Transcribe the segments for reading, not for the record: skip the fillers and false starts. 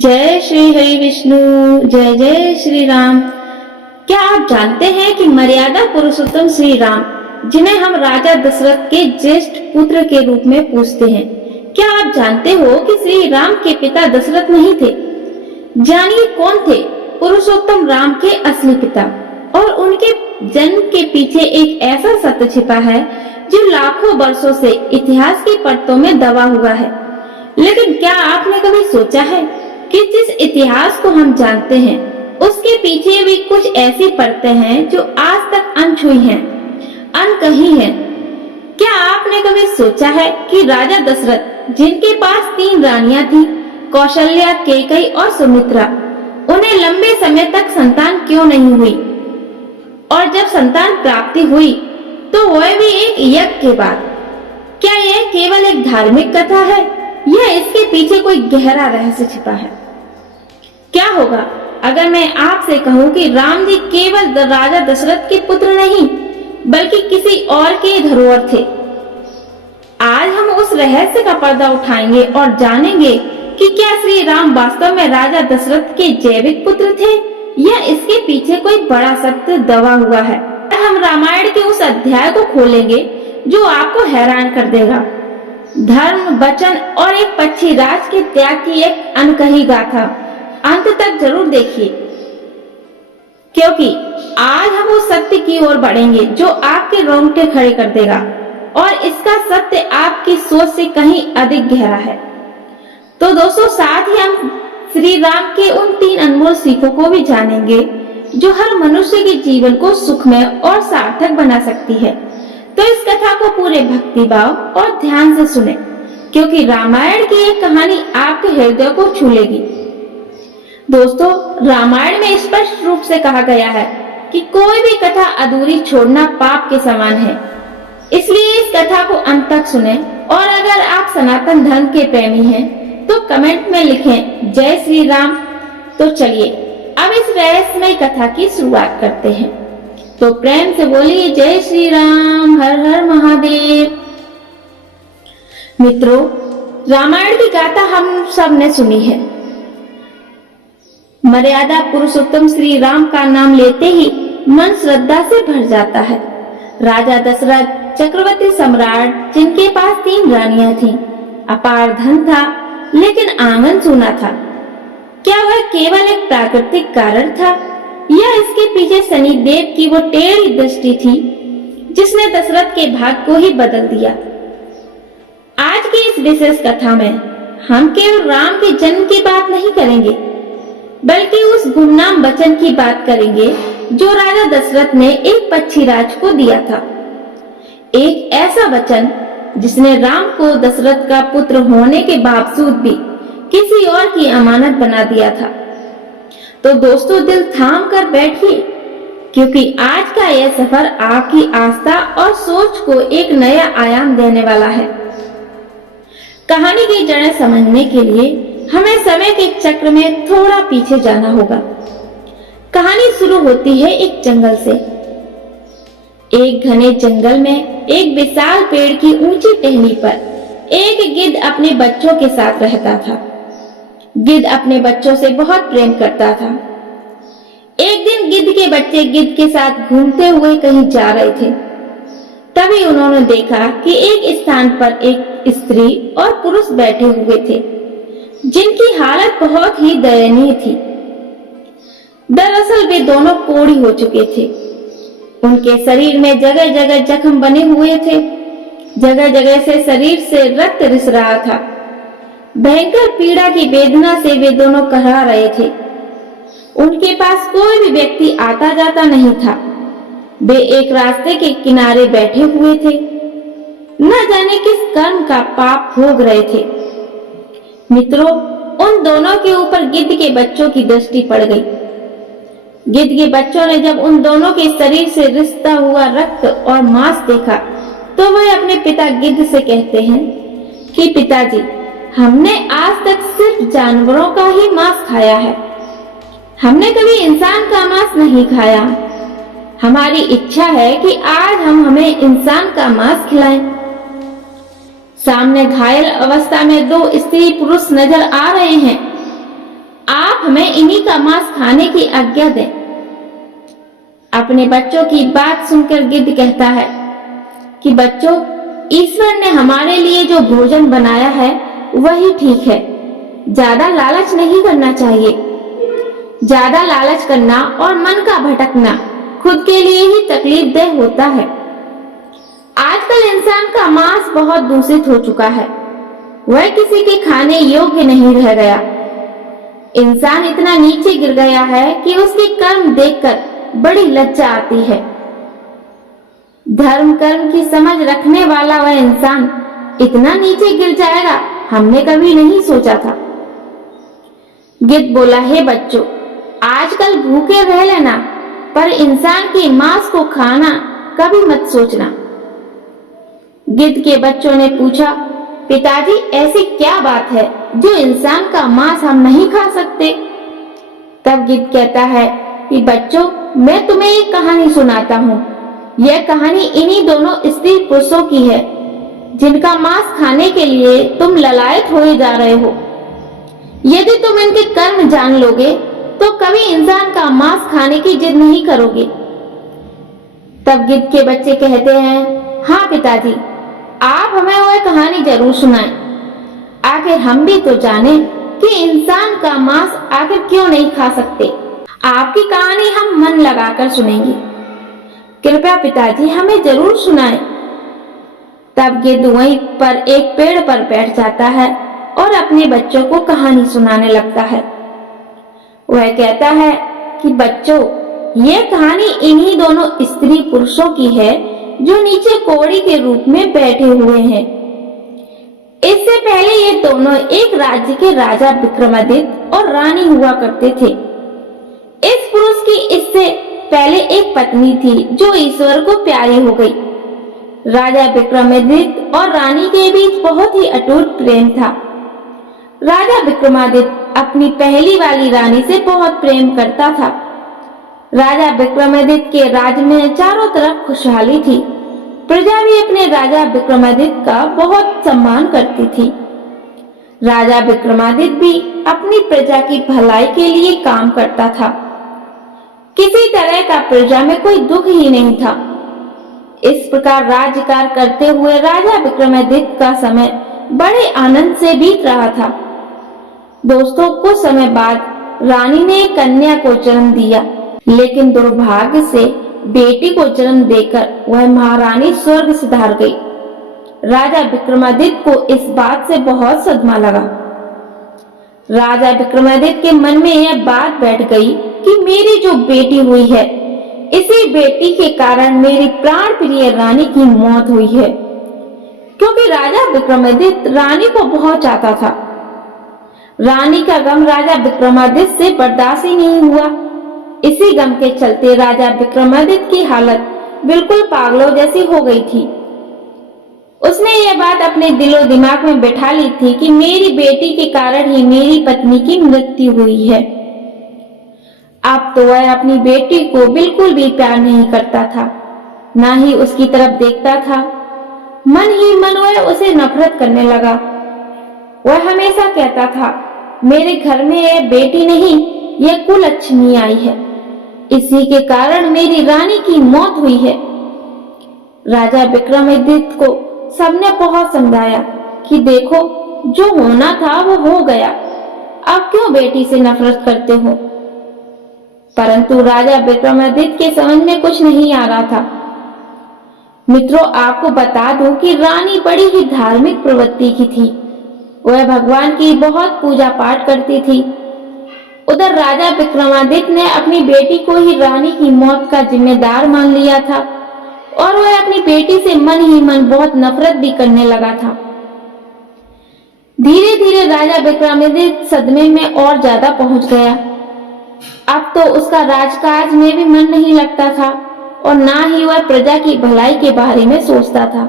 जय श्री हरि विष्णु। जय जय श्री राम। क्या आप जानते हैं कि मर्यादा पुरुषोत्तम श्री राम, जिन्हें हम राजा दशरथ के ज्येष्ठ पुत्र के रूप में पूजते हैं, क्या आप जानते हो कि श्री राम के पिता दशरथ नहीं थे? जानिए कौन थे पुरुषोत्तम राम के असली पिता। और उनके जन्म के पीछे एक ऐसा सत्य छिपा है जो लाखों वर्षों से इतिहास की परतों में दबा हुआ है। लेकिन क्या आपने कभी सोचा है कि जिस इतिहास को हम जानते हैं उसके पीछे भी कुछ ऐसी परतें हैं जो आज तक अनछुई हैं, अनकही हैं। क्या आपने कभी सोचा है कि राजा दशरथ, जिनके पास 3 रानियां थी, कौशल्या, कैकेयी और सुमित्रा, उन्हें लंबे समय तक संतान क्यों नहीं हुई? और जब संतान प्राप्ति हुई तो वह भी एक यज्ञ के बाद। क्या यह केवल एक धार्मिक कथा है या इसके पीछे कोई गहरा रहस्य छिपा है? क्या होगा अगर मैं आपसे कहूं कि राम जी केवल राजा दशरथ के पुत्र नहीं बल्कि किसी और के धरोहर थे? आज हम उस रहस्य का पर्दा उठाएंगे और जानेंगे कि क्या श्री राम वास्तव में राजा दशरथ के जैविक पुत्र थे या इसके पीछे कोई बड़ा सत्य दबा हुआ है। हम रामायण के उस अध्याय को खोलेंगे जो आपको हैरान कर देगा। धर्म, वचन और एक पक्षी राज के त्याग की एक अनकही गाथा। अंत तक जरूर देखिए, क्योंकि आज हम उस सत्य की ओर बढ़ेंगे जो आपके रोंगटे खड़े कर देगा और इसका सत्य आपकी सोच से कहीं अधिक गहरा है। तो दोस्तों, साथ ही हम श्री राम के उन 3 अनमोल सीखों को भी जानेंगे जो हर मनुष्य के जीवन को सुखमय और सार्थक बना सकती है। तो इस कथा को पूरे भक्तिभाव और ध्यान से सुने, क्योंकि रामायण की एक कहानी आपके हृदय को छू लेगी। दोस्तों, रामायण में स्पष्ट रूप से कहा गया है कि कोई भी कथा अधूरी छोड़ना पाप के समान है। इसलिए इस कथा को अंत तक सुने। और अगर आप सनातन धर्म के प्रेमी हैं तो कमेंट में लिखें जय श्री राम। तो चलिए अब इस रहस्यमय कथा की शुरुआत करते हैं। तो प्रेम से बोलिए जय श्री राम, हर हर महादेव। मित्रों, रामायण की गाथा हम सब ने सुनी है। मर्यादा पुरुषोत्तम श्री राम का नाम लेते ही मन श्रद्धा से भर जाता है। राजा दशरथ चक्रवर्ती सम्राट, जिनके पास 3 रानियां थीं, अपार धन था लेकिन आंगन सूना था। क्या वह केवल एक प्राकृतिक कारण था या इसके पीछे शनिदेव की वो टेढ़ी दृष्टि थी जिसने दशरथ के भाग्य को ही बदल दिया? आज की इस विशेष कथा में हम केवल राम के जन्म की बात नहीं करेंगे बल्कि उस गुमनाम वचन की बात करेंगे जो राजा दशरथ ने एक पक्षी राज को दिया था। एक ऐसा वचन जिसने राम को दशरथ का पुत्र होने के बावजूद भी किसी और की अमानत बना दिया था। तो दोस्तों, दिल थाम कर बैठिए, क्योंकि आज का यह सफर आपकी आस्था और सोच को एक नया आयाम देने वाला है। कहानी की जड़ें समझने के लिए हमें समय के चक्र में थोड़ा पीछे जाना होगा। कहानी शुरू होती है एक जंगल से। एक घने जंगल में एक विशाल पेड़ की ऊंची टहनी पर एक गिद्ध अपने बच्चों के साथ रहता था। गिद्ध अपने बच्चों से बहुत प्रेम करता था। एक दिन गिद्ध के बच्चे गिद्ध के साथ घूमते हुए कहीं जा रहे थे। तभी उन्होंने देखा कि एक स्थान पर एक स्त्री और पुरुष बैठे हुए थे जिनकी हालत बहुत ही दयनीय थी। दरअसल वे दोनों कोढ़ी हो चुके थे। उनके शरीर में जगह जगह जख्म बने हुए थे। जगह जगह से शरीर से रक्त रिस रहा था। भयंकर पीड़ा की वेदना से वे दोनों कहरा रहे थे। उनके पास कोई भी व्यक्ति आता जाता नहीं था। वे एक रास्ते के किनारे बैठे हुए थे। न जाने किस कर्म का पाप भोग रहे थे। मित्रों, उन दोनों के ऊपर गिद्ध के बच्चों की दृष्टि पड़ गई। गिद्ध के बच्चों ने जब उन दोनों के शरीर से रिसता हुआ रक्त और मांस देखा तो वह अपने पिता गिद्ध से कहते हैं कि पिताजी, हमने आज तक सिर्फ जानवरों का ही मांस खाया है। हमने कभी इंसान का मांस नहीं खाया। हमारी इच्छा है कि आज हमें इंसान का मांस खिलाएं। सामने घायल अवस्था में 2 स्त्री पुरुष नजर आ रहे हैं। आप हमें इन्हीं का मांस खाने की आज्ञा दें। अपने बच्चों की बात सुनकर गिद्ध कहता है कि बच्चों, ईश्वर ने हमारे लिए जो भोजन बनाया है वही ठीक है। ज्यादा लालच नहीं करना चाहिए। ज्यादा लालच करना और मन का भटकना खुद के लिए ही तकलीफदेह होता है। आजकल इंसान का मांस बहुत दूषित हो चुका है। वह किसी के खाने योग्य नहीं रह गया। इंसान इतना नीचे गिर गया है कि उसके कर्म देखकर बड़ी लज्जा आती है। धर्म कर्म की समझ रखने वाला वह इंसान इतना नीचे गिर जाएगा, हमने कभी नहीं सोचा था। गिद्ध बोला, हे बच्चों, आजकल भूखे रह लेना, पर इंसान के मांस को खाना कभी मत सोचना। गिद्ध के बच्चों ने पूछा, पिताजी, ऐसी क्या बात है जो इंसान का मांस हम नहीं खा सकते? तब गिद्ध कहता है कि बच्चों, मैं तुम्हें एक कहानी सुनाता हूँ। यह कहानी इन्हीं दोनों स्त्री पुरुषों की है जिनका मांस खाने के लिए तुम ललायत हुए जा रहे हो। यदि तुम इनके कर्म जान लोगे तो कभी इंसान का मांस खाने की जिद नहीं करोगे। तब गिद्ध के बच्चे कहते हैं, हाँ पिताजी, आप हमें वह कहानी जरूर सुनाएं। आखिर हम भी तो जाने कि इंसान का मांस आखिर क्यों नहीं खा सकते। आपकी कहानी हम मन लगाकर सुनेंगे। कृपया पिताजी हमें जरूर सुनाएं। तब गिद्ध वहीं पर एक पेड़ पर बैठ जाता है और अपने बच्चों को कहानी सुनाने लगता है। वह कहता है कि बच्चों, यह कहानी इन्हीं दोनों स्त्री पुरुषों की है जो नीचे कोड़ी के रूप में बैठे हुए हैं। इससे पहले ये दोनों एक राज्य के राजा विक्रमादित्य और रानी हुआ करते थे। इस पुरुष की इससे पहले एक पत्नी थी जो ईश्वर को प्यारी हो गई। राजा विक्रमादित्य और रानी के बीच बहुत ही अटूट प्रेम था। राजा विक्रमादित्य अपनी पहली वाली रानी से बहुत प्रेम करता था। राजा विक्रमादित्य के राज्य में चारों तरफ खुशहाली थी। प्रजा भी अपने राजा विक्रमादित्य का बहुत सम्मान करती थी। राजा विक्रमादित्य भी अपनी प्रजा की भलाई के लिए काम करता था। किसी तरह का प्रजा में कोई दुख ही नहीं था। इस प्रकार राज्यकार्य करते हुए राजा विक्रमादित्य का समय बड़े आनंद से बीत रहा था। दोस्तों, कुछ समय बाद रानी ने एक कन्या को जन्म दिया, लेकिन दुर्भाग्य से बेटी को जन्म देकर वह महारानी स्वर्ग सिधार गई। राजा विक्रमादित्य को इस बात से बहुत सदमा लगा। राजा विक्रमादित्य के मन में यह बात बैठ गई कि मेरी जो बेटी हुई है, इसी बेटी के कारण मेरी प्राण प्रिय रानी की मौत हुई है। क्योंकि राजा विक्रमादित्य रानी को बहुत चाहता था। रानी का गम राजा विक्रमादित्य से बर्दाश्त ही नहीं हुआ। इसी गम के चलते राजा विक्रमादित्य की हालत बिल्कुल पागलों जैसी हो गई थी। उसने यह बात अपने दिलो दिमाग में बैठा ली थी कि मेरी बेटी के कारण ही मेरी पत्नी की मृत्यु हुई है। अब तो वह अपनी बेटी को बिल्कुल भी प्यार नहीं करता था, ना ही उसकी तरफ देखता था। मन ही मन वह उसे नफरत करने लगा। वह हमेशा कहता था, मेरे घर में यह बेटी नहीं, यह कुलच्छनी आई है। इसी के कारण मेरी रानी की मौत हुई है। राजा विक्रमादित्य को सबने बहुत समझाया कि देखो, जो होना था वो हो गया, अब क्यों बेटी से नफरत करते हो। परंतु राजा विक्रमादित्य के समझ में कुछ नहीं आ रहा था। मित्रों, आपको बता दूं कि रानी बड़ी ही धार्मिक प्रवृत्ति की थी। वह भगवान की बहुत पूजा पाठ करती थी। उधर राजा विक्रमादित्य ने अपनी बेटी को ही रानी की मौत का जिम्मेदार मान लिया था और वह अपनी बेटी से मन ही मन बहुत नफरत भी करने लगा था। धीरे धीरे राजा विक्रमादित्य सदमे में और ज्यादा पहुंच गया। अब तो उसका राजकाज में भी मन नहीं लगता था और ना ही वह प्रजा की भलाई के बारे में सोचता था।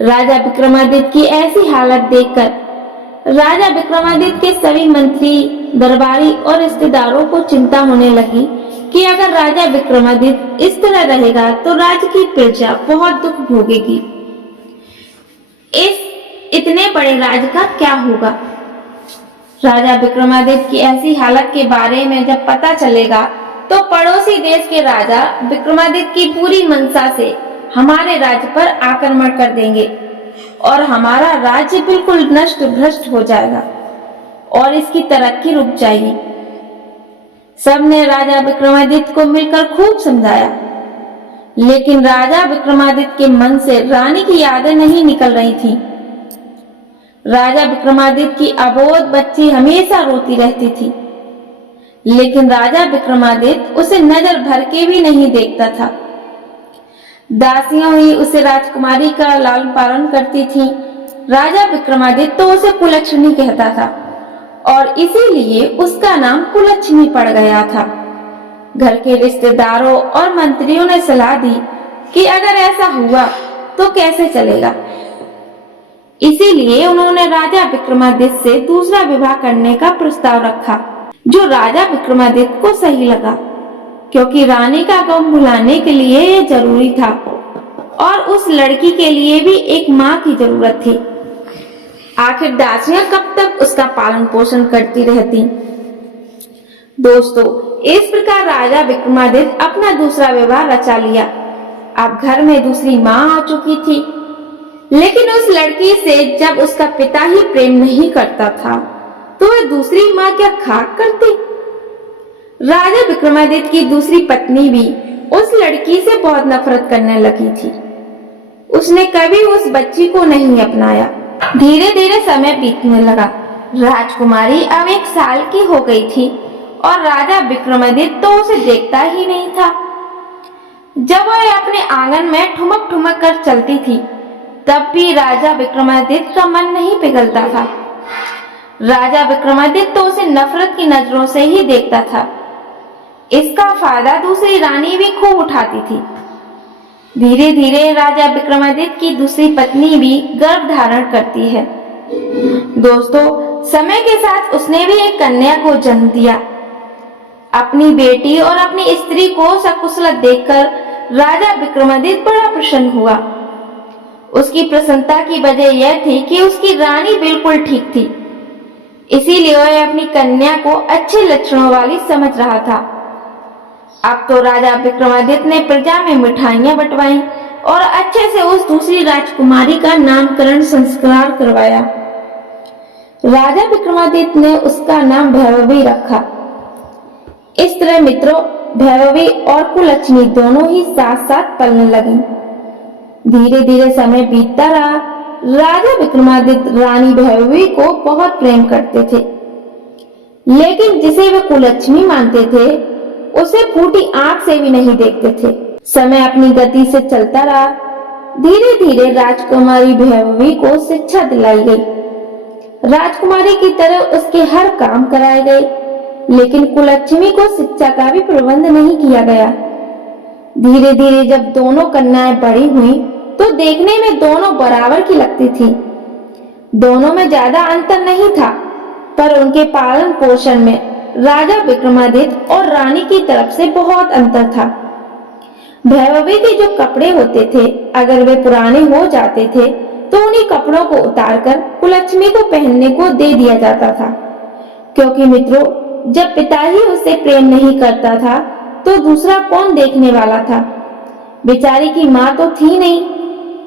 राजा विक्रमादित्य की ऐसी हालत देखकर राजा विक्रमादित्य के सभी मंत्री, दरबारी और रिश्तेदारों को चिंता होने लगी कि अगर राजा विक्रमादित्य इस तरह रहेगा तो राज्य की प्रजा बहुत दुख भोगेगी। इस इतने बड़े राज्य का क्या होगा। राजा विक्रमादित्य की ऐसी हालत के बारे में जब पता चलेगा तो पड़ोसी देश के राजा विक्रमादित्य की पूरी मंशा से हमारे राज्य पर आक्रमण कर देंगे और हमारा राज्य बिल्कुल नष्ट भ्रष्ट हो जाएगा और इसकी तरक्की रुक जाएगी। सबने राजा विक्रमादित्य को मिलकर खूब समझाया, लेकिन राजा विक्रमादित्य के मन से रानी की यादें नहीं निकल रही थी। राजा विक्रमादित्य की अबोध बच्ची हमेशा रोती रहती थी, लेकिन राजा विक्रमादित्य उसे नजर भर के भी नहीं देखता था। दासियां ही उसे राजकुमारी का लालन पालन करती थीं। राजा विक्रमादित्य तो उसे कुलच्छनी कहता था और इसीलिए उसका नाम कुलच्छनी पड़ गया था। घर के रिश्तेदारों और मंत्रियों ने सलाह दी कि अगर ऐसा हुआ तो कैसे चलेगा। इसीलिए उन्होंने राजा विक्रमादित्य से दूसरा विवाह करने का प्रस्ताव रखा, जो राजा विक्रमादित्य को सही लगा, क्योंकि रानी का गम भुलाने के लिए यह जरूरी था और उस लड़की के लिए भी एक माँ की जरूरत थी। आखिर दासियां कब तक उसका पालन पोषण करती रहती। दोस्तों, इस प्रकार राजा विक्रमादित्य अपना दूसरा विवाह रचा लिया। अब घर में दूसरी माँ आ चुकी थी, लेकिन उस लड़की से जब उसका पिता ही प्रेम नहीं करता था तो वह दूसरी माँ क्या खाक करती। राजा विक्रमादित्य की दूसरी पत्नी भी उस लड़की से बहुत नफरत करने लगी थी। उसने कभी उस बच्ची को नहीं अपनाया। धीरे धीरे समय बीतने लगा। राजकुमारी अब 1 साल की हो गई थी और राजा विक्रमादित्य तो उसे देखता ही नहीं था। जब वह अपने आंगन में ठुमक ठुमक कर चलती थी, तब भी राजा विक्रमादित्य का मन नहीं पिघलता था। राजा विक्रमादित्य तो उसे नफरत की नजरों से ही देखता था। इसका फायदा दूसरी रानी भी खूब उठाती थी। धीरे धीरे राजा विक्रमादित्य की दूसरी पत्नी भी गर्भ धारण करती है। दोस्तों, समय के साथ उसने भी एक कन्या को जन्म दिया। अपनी बेटी और अपनी स्त्री को सकुशल देखकर राजा विक्रमादित्य बड़ा प्रसन्न हुआ। उसकी प्रसन्नता की वजह यह थी कि उसकी रानी बिल्कुल ठीक थी, इसीलिए वह अपनी कन्या को अच्छे लक्षणों वाली समझ रहा था। अब तो राजा विक्रमादित्य ने प्रजा में मिठाइयां बंटवाई और अच्छे से उस दूसरी राजकुमारी का नामकरण संस्कार करवाया। राजा विक्रमादित्य ने उसका नाम भैरवी रखा। इस तरह मित्रों, भैरवी और कुलच्छनी दोनों ही साथ साथ पलने लगी। धीरे धीरे समय बीतता रहा। राजा विक्रमादित्य रानी भैरवी को बहुत प्रेम करते थे, लेकिन जिसे वे कुलच्छनी मानते थे उसे फूटी आंख से भी नहीं देखते थे। समय अपनी गति से चलता रहा। धीरे धीरे राजकुमारी भैरवी को शिक्षा दिलाई गई। राजकुमारी की तरह उसके हर काम कराए गए, लेकिन कुलच्छनी को शिक्षा का भी प्रबंध नहीं किया गया। धीरे धीरे जब दोनों कन्याएं बड़ी हुई तो देखने में दोनों बराबर की लगती थी। दोनों में ज्यादा अंतर नहीं था, पर उनके पालन पोषण में राजा विक्रमादित्य और रानी की तरफ से बहुत अंतर था। भैरवी के जो कपड़े होते थे, अगर वे पुराने हो जाते थे तो उन्हीं कपड़ों को उतारकर कुलच्छनी को पहनने को दे दिया जाता था, क्योंकि मित्रों, जब पिता ही उसे प्रेम नहीं करता था तो दूसरा कौन देखने वाला था। बेचारी की माँ तो थी नहीं।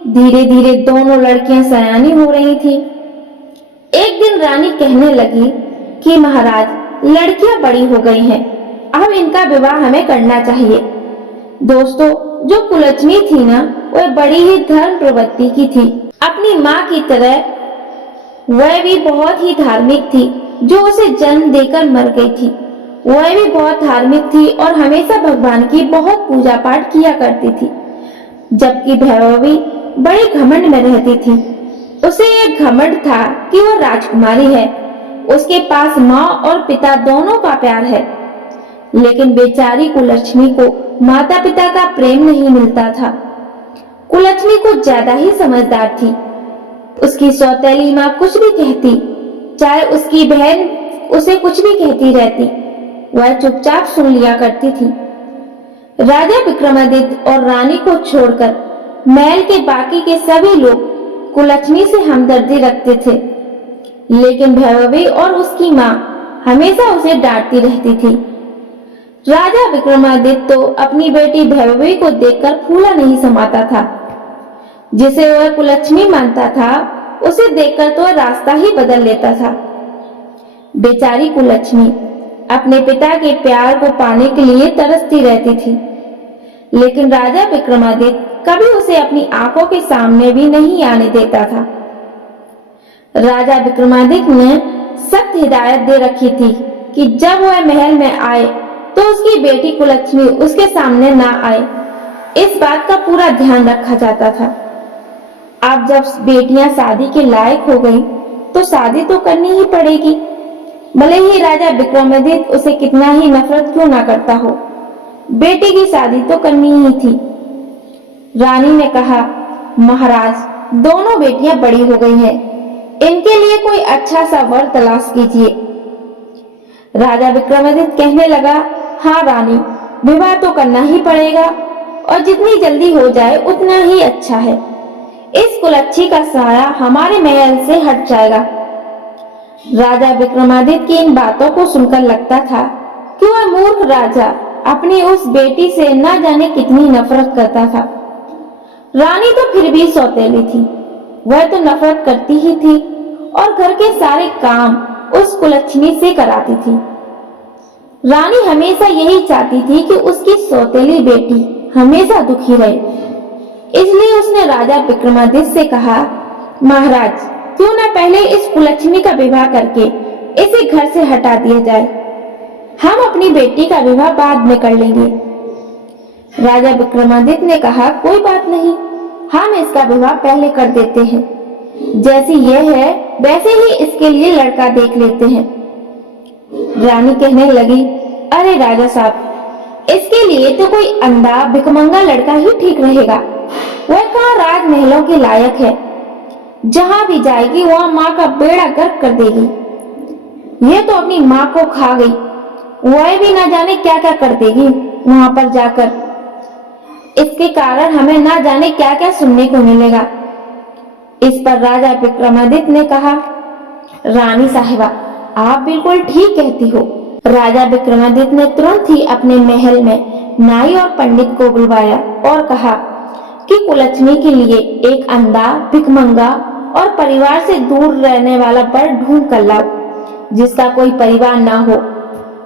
धीरे धीरे दोनों लड़कियां सयानी हो रही थी। एक दिन रानी कहने लगी कि महाराज, लड़कियां बड़ी हो गई हैं, अब इनका विवाह हमें करना चाहिए। दोस्तों, जो कुलच्छनी थी ना, वह बड़ी ही धर्म प्रवृत्ति की थी। अपनी माँ की तरह वह भी बहुत ही धार्मिक थी, जो उसे जन्म देकर मर गई थी। वह भी बहुत धार्मिक थी और हमेशा भगवान की बहुत पूजा पाठ किया करती थी, जबकि भैरवी बड़े घमंड में रहती थी। उसे एक घमंड था कि वह राजकुमारी है, उसके पास माँ और पिता दोनों का प्यार है, लेकिन बेचारी कुलच्छनी को माता पिता का प्रेम नहीं मिलता था। कुलच्छनी कुछ ज्यादा ही समझदार थी। उसकी सौतेली माँ कुछ भी कहती, चाहे उसकी बहन उसे कुछ भी कहती रहती, वह चुपचाप सुन लिया करती थी। राजा विक्रमादित्य और रानी को छोड़कर महल के बाकी के सभी लोग कुलच्छनी से हमदर्दी रखते थे। लेकिन भैरवी और उसकी माँ हमेशा उसे डांटती रहती थी। राजा विक्रमादित्य तो अपनी बेटी भैरवी को देखकर फूला नहीं समाता था। जिसे वह कुलक्ष्मी मानता था, उसे देखकर तो रास्ता ही बदल लेता था। बेचारी कुलक्ष्मी अपने पिता के प्यार को पाने के लिए तरसती रहती थी, लेकिन राजा विक्रमादित्य कभी उसे अपनी आंखों के सामने भी नहीं आने देता था। राजा विक्रमादित्य ने सख्त हिदायत दे रखी थी कि जब वह महल में आए तो उसकी बेटी कुलक्ष्मी उसके सामने ना आए। इस बात का पूरा ध्यान रखा जाता था। अब जब बेटियां शादी के लायक हो गई तो शादी तो करनी ही पड़ेगी, भले ही राजा विक्रमादित्य उसे कितना ही नफरत क्यों ना करता हो। बेटी की शादी तो करनी ही थी। रानी ने कहा, महाराज, दोनों बेटियां बड़ी हो गई हैं, इनके लिए कोई अच्छा सा वर तलाश कीजिए। राजा विक्रमादित्य कहने लगा, हाँ रानी, विवाह तो करना ही पड़ेगा और जितनी जल्दी हो जाए उतना ही अच्छा है। इस कुलच्छी का साया हमारे महल से हट जाएगा। राजा विक्रमादित्य की इन बातों को सुनकर लगता था कि वह मूर्ख राजा अपनी उस बेटी से न जाने कितनी नफरत करता था। रानी तो फिर भी सौतेली थी, वह तो नफरत करती ही थी और घर के सारे काम उस कुलच्छनी से कराती थी। रानी हमेशा यही चाहती थी कि उसकी सौतेली बेटी हमेशा दुखी रहे, इसलिए उसने राजा विक्रमादित्य से कहा, महाराज, क्यों न पहले इस कुलच्छनी का विवाह करके इसे घर से हटा दिया जाए। हम अपनी बेटी का विवाह बाद में कर लेंगे। राजा विक्रमादित्य ने कहा, कोई बात नहीं, हम इसका विवाह पहले कर देते हैं। जैसी यह है वैसे ही इसके लिए लड़का देख लेते हैं। रानी कहने लगी, अरे राजा साहब, इसके लिए तो कोई अंधा भिखमंगा लड़का ही ठीक रहेगा। वह कहाँ राजमहलों के लायक है, जहां भी जाएगी वहां माँ का बेड़ा गर्क कर देगी। यह तो अपनी माँ को खा गई, वह भी ना जाने क्या क्या कर देगी वहां पर जाकर। इसके कारण हमें ना जाने क्या क्या सुनने को मिलेगा। इस पर राजा विक्रमादित्य ने कहा, रानी साहिबा, आप बिल्कुल ठीक कहती हो। राजा विक्रमादित्य ने तुरंत ही अपने महल में नाई और पंडित को बुलवाया और कहा कि कुलच्छनी के लिए एक अंधा, भिखमंगा और परिवार से दूर रहने वाला वर ढूंढ कर लाओ, जिसका कोई परिवार ना हो।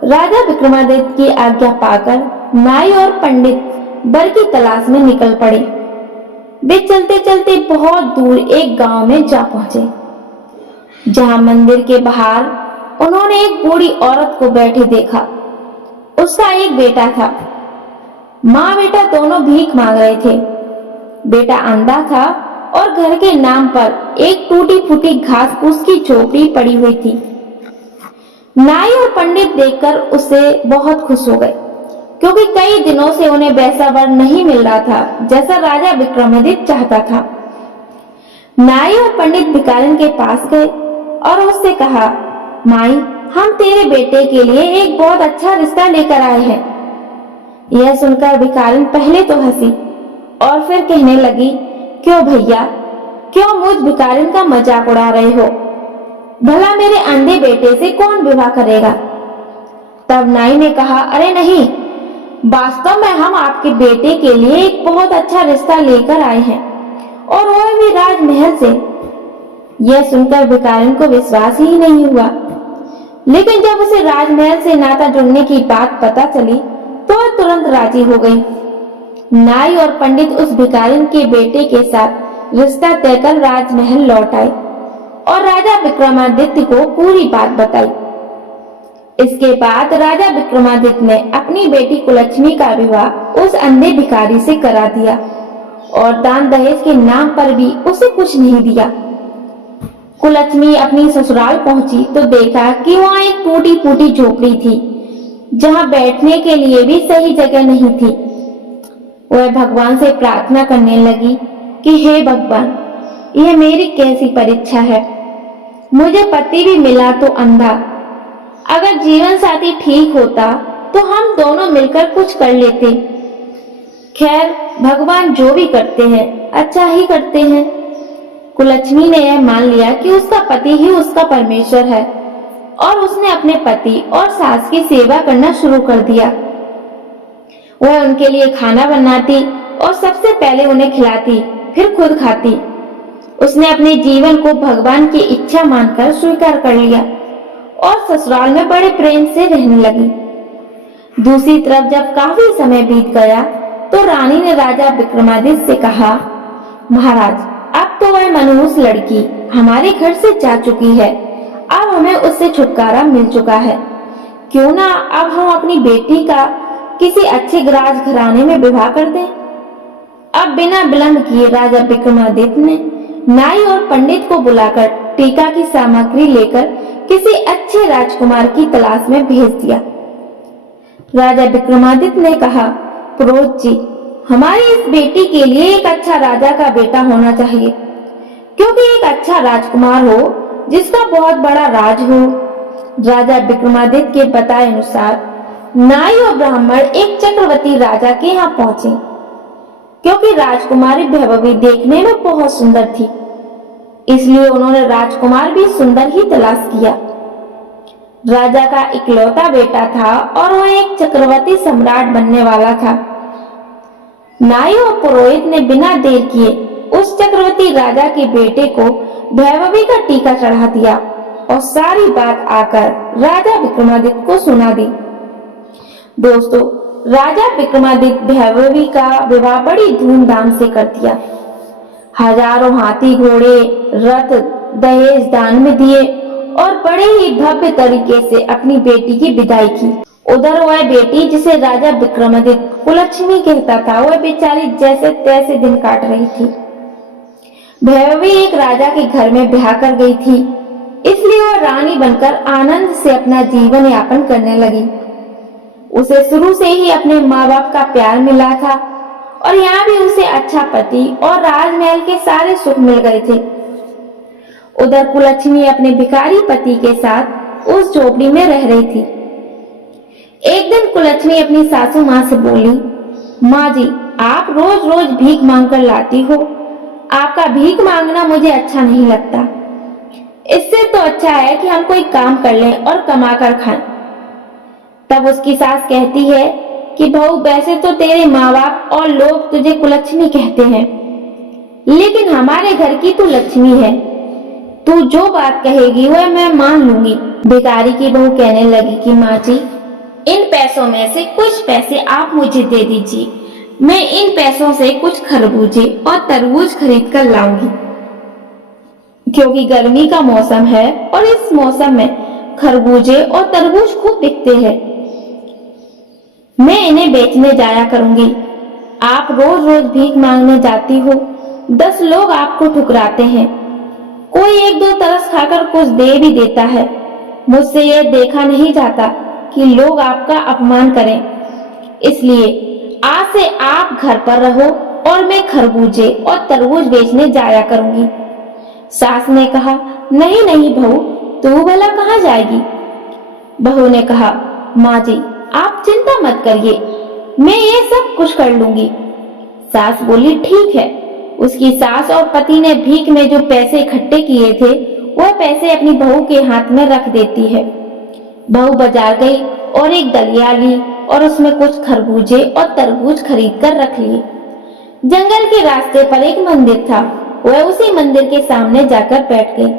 राजा विक्रमादित्य की आज्ञा पाकर नाई और पंडित वर की तलाश में निकल पड़े। वे चलते चलते बहुत दूर एक गांव में जा पहुंचे, जहां मंदिर के बाहर उन्होंने एक बूढ़ी औरत को बैठे देखा। उसका एक बेटा था। माँ बेटा दोनों भीख मांग रहे थे। बेटा अंधा था और घर के नाम पर एक टूटी फूटी घास फूस की झोपड़ी पड़ी हुई थी। नाई और पंडित देखकर उससे बहुत खुश हो गए, क्योंकि कई दिनों से उन्हें वैसा वर नहीं मिल रहा था जैसा राजा विक्रमादित्य चाहता था। नाई और पंडित भिखारिन के पास गए और उससे कहा, माई, हम तेरे बेटे के लिए एक बहुत अच्छा रिश्ता लेकर आए हैं। यह सुनकर भिखारिन पहले तो हंसी और फिर कहने लगी, क्यों भैया, क्यों मुझ भिखारिन का मजाक उड़ा रहे हो? भला मेरे अंधे बेटे से कौन विवाह करेगा? तब नाई ने कहा, अरे नहीं, वास्तव में हम आपके बेटे के लिए एक बहुत अच्छा रिश्ता लेकर आए हैं, और वह भी राजमहल से। यह सुनकर भिखारिन को विश्वास ही नहीं हुआ, लेकिन जब उसे राजमहल से नाता जुड़ने की बात पता चली तो वह तुरंत राजी हो गई। नाई और पंडित उस भिखारिन के बेटे के साथ रिश्ता तय कर राजमहल लौट आए और राजा विक्रमादित्य को पूरी बात बताई। इसके बाद राजा विक्रमादित्य ने अपनी बेटी कुलच्छनी का विवाह उस अंधे भिखारी से करा दिया और दान दहेज के नाम पर भी उसे कुछ नहीं दिया। कुलच्छनी अपनी ससुराल पहुंची तो देखा कि वहां एक टूटी फूटी झोपड़ी थी, जहां बैठने के लिए भी सही जगह नहीं थी। वह भगवान से प्रार्थना करने लगी कि हे भगवान, यह मेरी कैसी परीक्षा है। मुझे पति भी मिला तो अंधा। अगर जीवन साथी ठीक होता तो हम दोनों मिलकर कुछ कर लेते। खैर, भगवान जो भी करते हैं अच्छा ही करते हैं। कुलच्छनी ने यह मान लिया कि उसका पति ही उसका परमेश्वर है और उसने अपने पति और सास की सेवा करना शुरू कर दिया। वह उनके लिए खाना बनाती और सबसे पहले उन्हें खिलाती, फिर खुद खाती। उसने अपने जीवन को भगवान की इच्छा मानकर स्वीकार कर लिया और ससुराल में बड़े प्रेम से रहने लगी। दूसरी तरफ जब काफी समय बीत गया तो रानी ने राजा विक्रमादित्य से कहा, महाराज, अब तो वह मनहूस लड़की हमारे घर से जा चुकी है। अब हमें उससे छुटकारा मिल चुका है। क्यों ना अब हम अपनी बेटी का किसी अच्छे राजघराने में विवाह कर दें। अब बिना विलंब किए राजा विक्रमादित्य ने नाई और पंडित को बुलाकर टीका की सामग्री लेकर किसी अच्छे राजकुमार की तलाश में भेज दिया। राजा विक्रमादित्य ने कहा, पुरोहित जी, हमारी इस बेटी के लिए एक अच्छा राजा का बेटा होना चाहिए, क्योंकि एक अच्छा राजकुमार हो जिसका बहुत बड़ा राज हो। राजा विक्रमादित्य के बताए अनुसार नाई और ब्राह्मण एक चक्रवर्ती राजा के यहाँ पहुंचे, क्योंकि राजकुमारी वैभवी देखने में बहुत सुंदर थी, इसलिए उन्होंने राजकुमार भी सुंदर ही तलाश किया। राजा का इकलौता बेटा था और वह एक चक्रवर्ती सम्राट बनने वाला था। नाई और पुरोहित ने बिना देर किए उस चक्रवर्ती राजा के बेटे को वैभवी का टीका चढ़ा दिया और सारी बात आकर राजा विक्रमादित्य को सुना दी। दोस्तों, राजा विक्रमादित्य वैभवी का विवाह बड़ी धूमधाम से कर दिया। हजारों हाथी घोड़े रथ दहेज दान में दिए और बड़े ही भव्य तरीके से अपनी बेटी की विदाई की। उधर वह बेटी, जिसे राजा विक्रमादित्य कुलच्छनी कहता था, वह बेचारी जैसे तैसे दिन काट रही थी। वैभवी एक राजा के घर में ब्याह कर गई थी, इसलिए वह रानी बनकर आनंद से अपना जीवन यापन करने लगी। उसे शुरू से ही अपने माँ बाप का प्यार मिला था और यहाँ भी उसे अच्छा पति और राजमहल के सारे सुख मिल गए थे। उधर कुलच्छनी अपने भिखारी पति के साथ उस झोपड़ी में रह रही थी। एक दिन कुलच्छनी अपनी सासू माँ से बोली, माँ जी, आप रोज रोज भीख मांग कर लाती हो। आपका भीख मांगना मुझे अच्छा नहीं लगता। इससे तो अच्छा है कि हम कोई काम कर लें और कमा कर खाएं। तब उसकी सास कहती है कि बहू, वैसे तो तेरे माँ बाप और लोग तुझे कुलच्छनी कहते हैं, लेकिन हमारे घर की तू लक्ष्मी है। तू जो बात कहेगी वह मैं मान लूंगी। भिखारी की बहू कहने लगी कि माँ जी, इन पैसों में से कुछ पैसे आप मुझे दे दीजिए। मैं इन पैसों से कुछ खरबूजे और तरबूज खरीद कर लाऊंगी, क्योंकि गर्मी का मौसम है और इस मौसम में खरबूजे और तरबूज खूब बिकते हैं। मैं इन्हें बेचने जाया करूंगी। आप रोज रोज भीख मांगने जाती हो, 10 लोग आपको ठुकराते हैं, कोई एक दो तरस खाकर कुछ दे भी देता है। मुझसे यह देखा नहीं जाता कि लोग आपका अपमान करें, इसलिए आज से आप घर पर रहो और मैं खरबूजे और तरबूज बेचने जाया करूंगी। सास ने कहा, नहीं नहीं बहू, तू भला कहाँ जाएगी। बहू ने कहा, माँ जी, आप चिंता मत करिए, मैं ये सब कुछ कर लूंगी। सास बोली, ठीक है। उसकी सास और पति ने भीख में जो पैसे इकट्ठे किए थे वह पैसे अपनी बहू के हाथ में रख देती है। बहू बाजार गई और एक दलिया ली और उसमें कुछ खरबूजे और तरबूज खरीद कर रख लिए। जंगल के रास्ते पर एक मंदिर था, वह उसी मंदिर के सामने जाकर बैठ गई।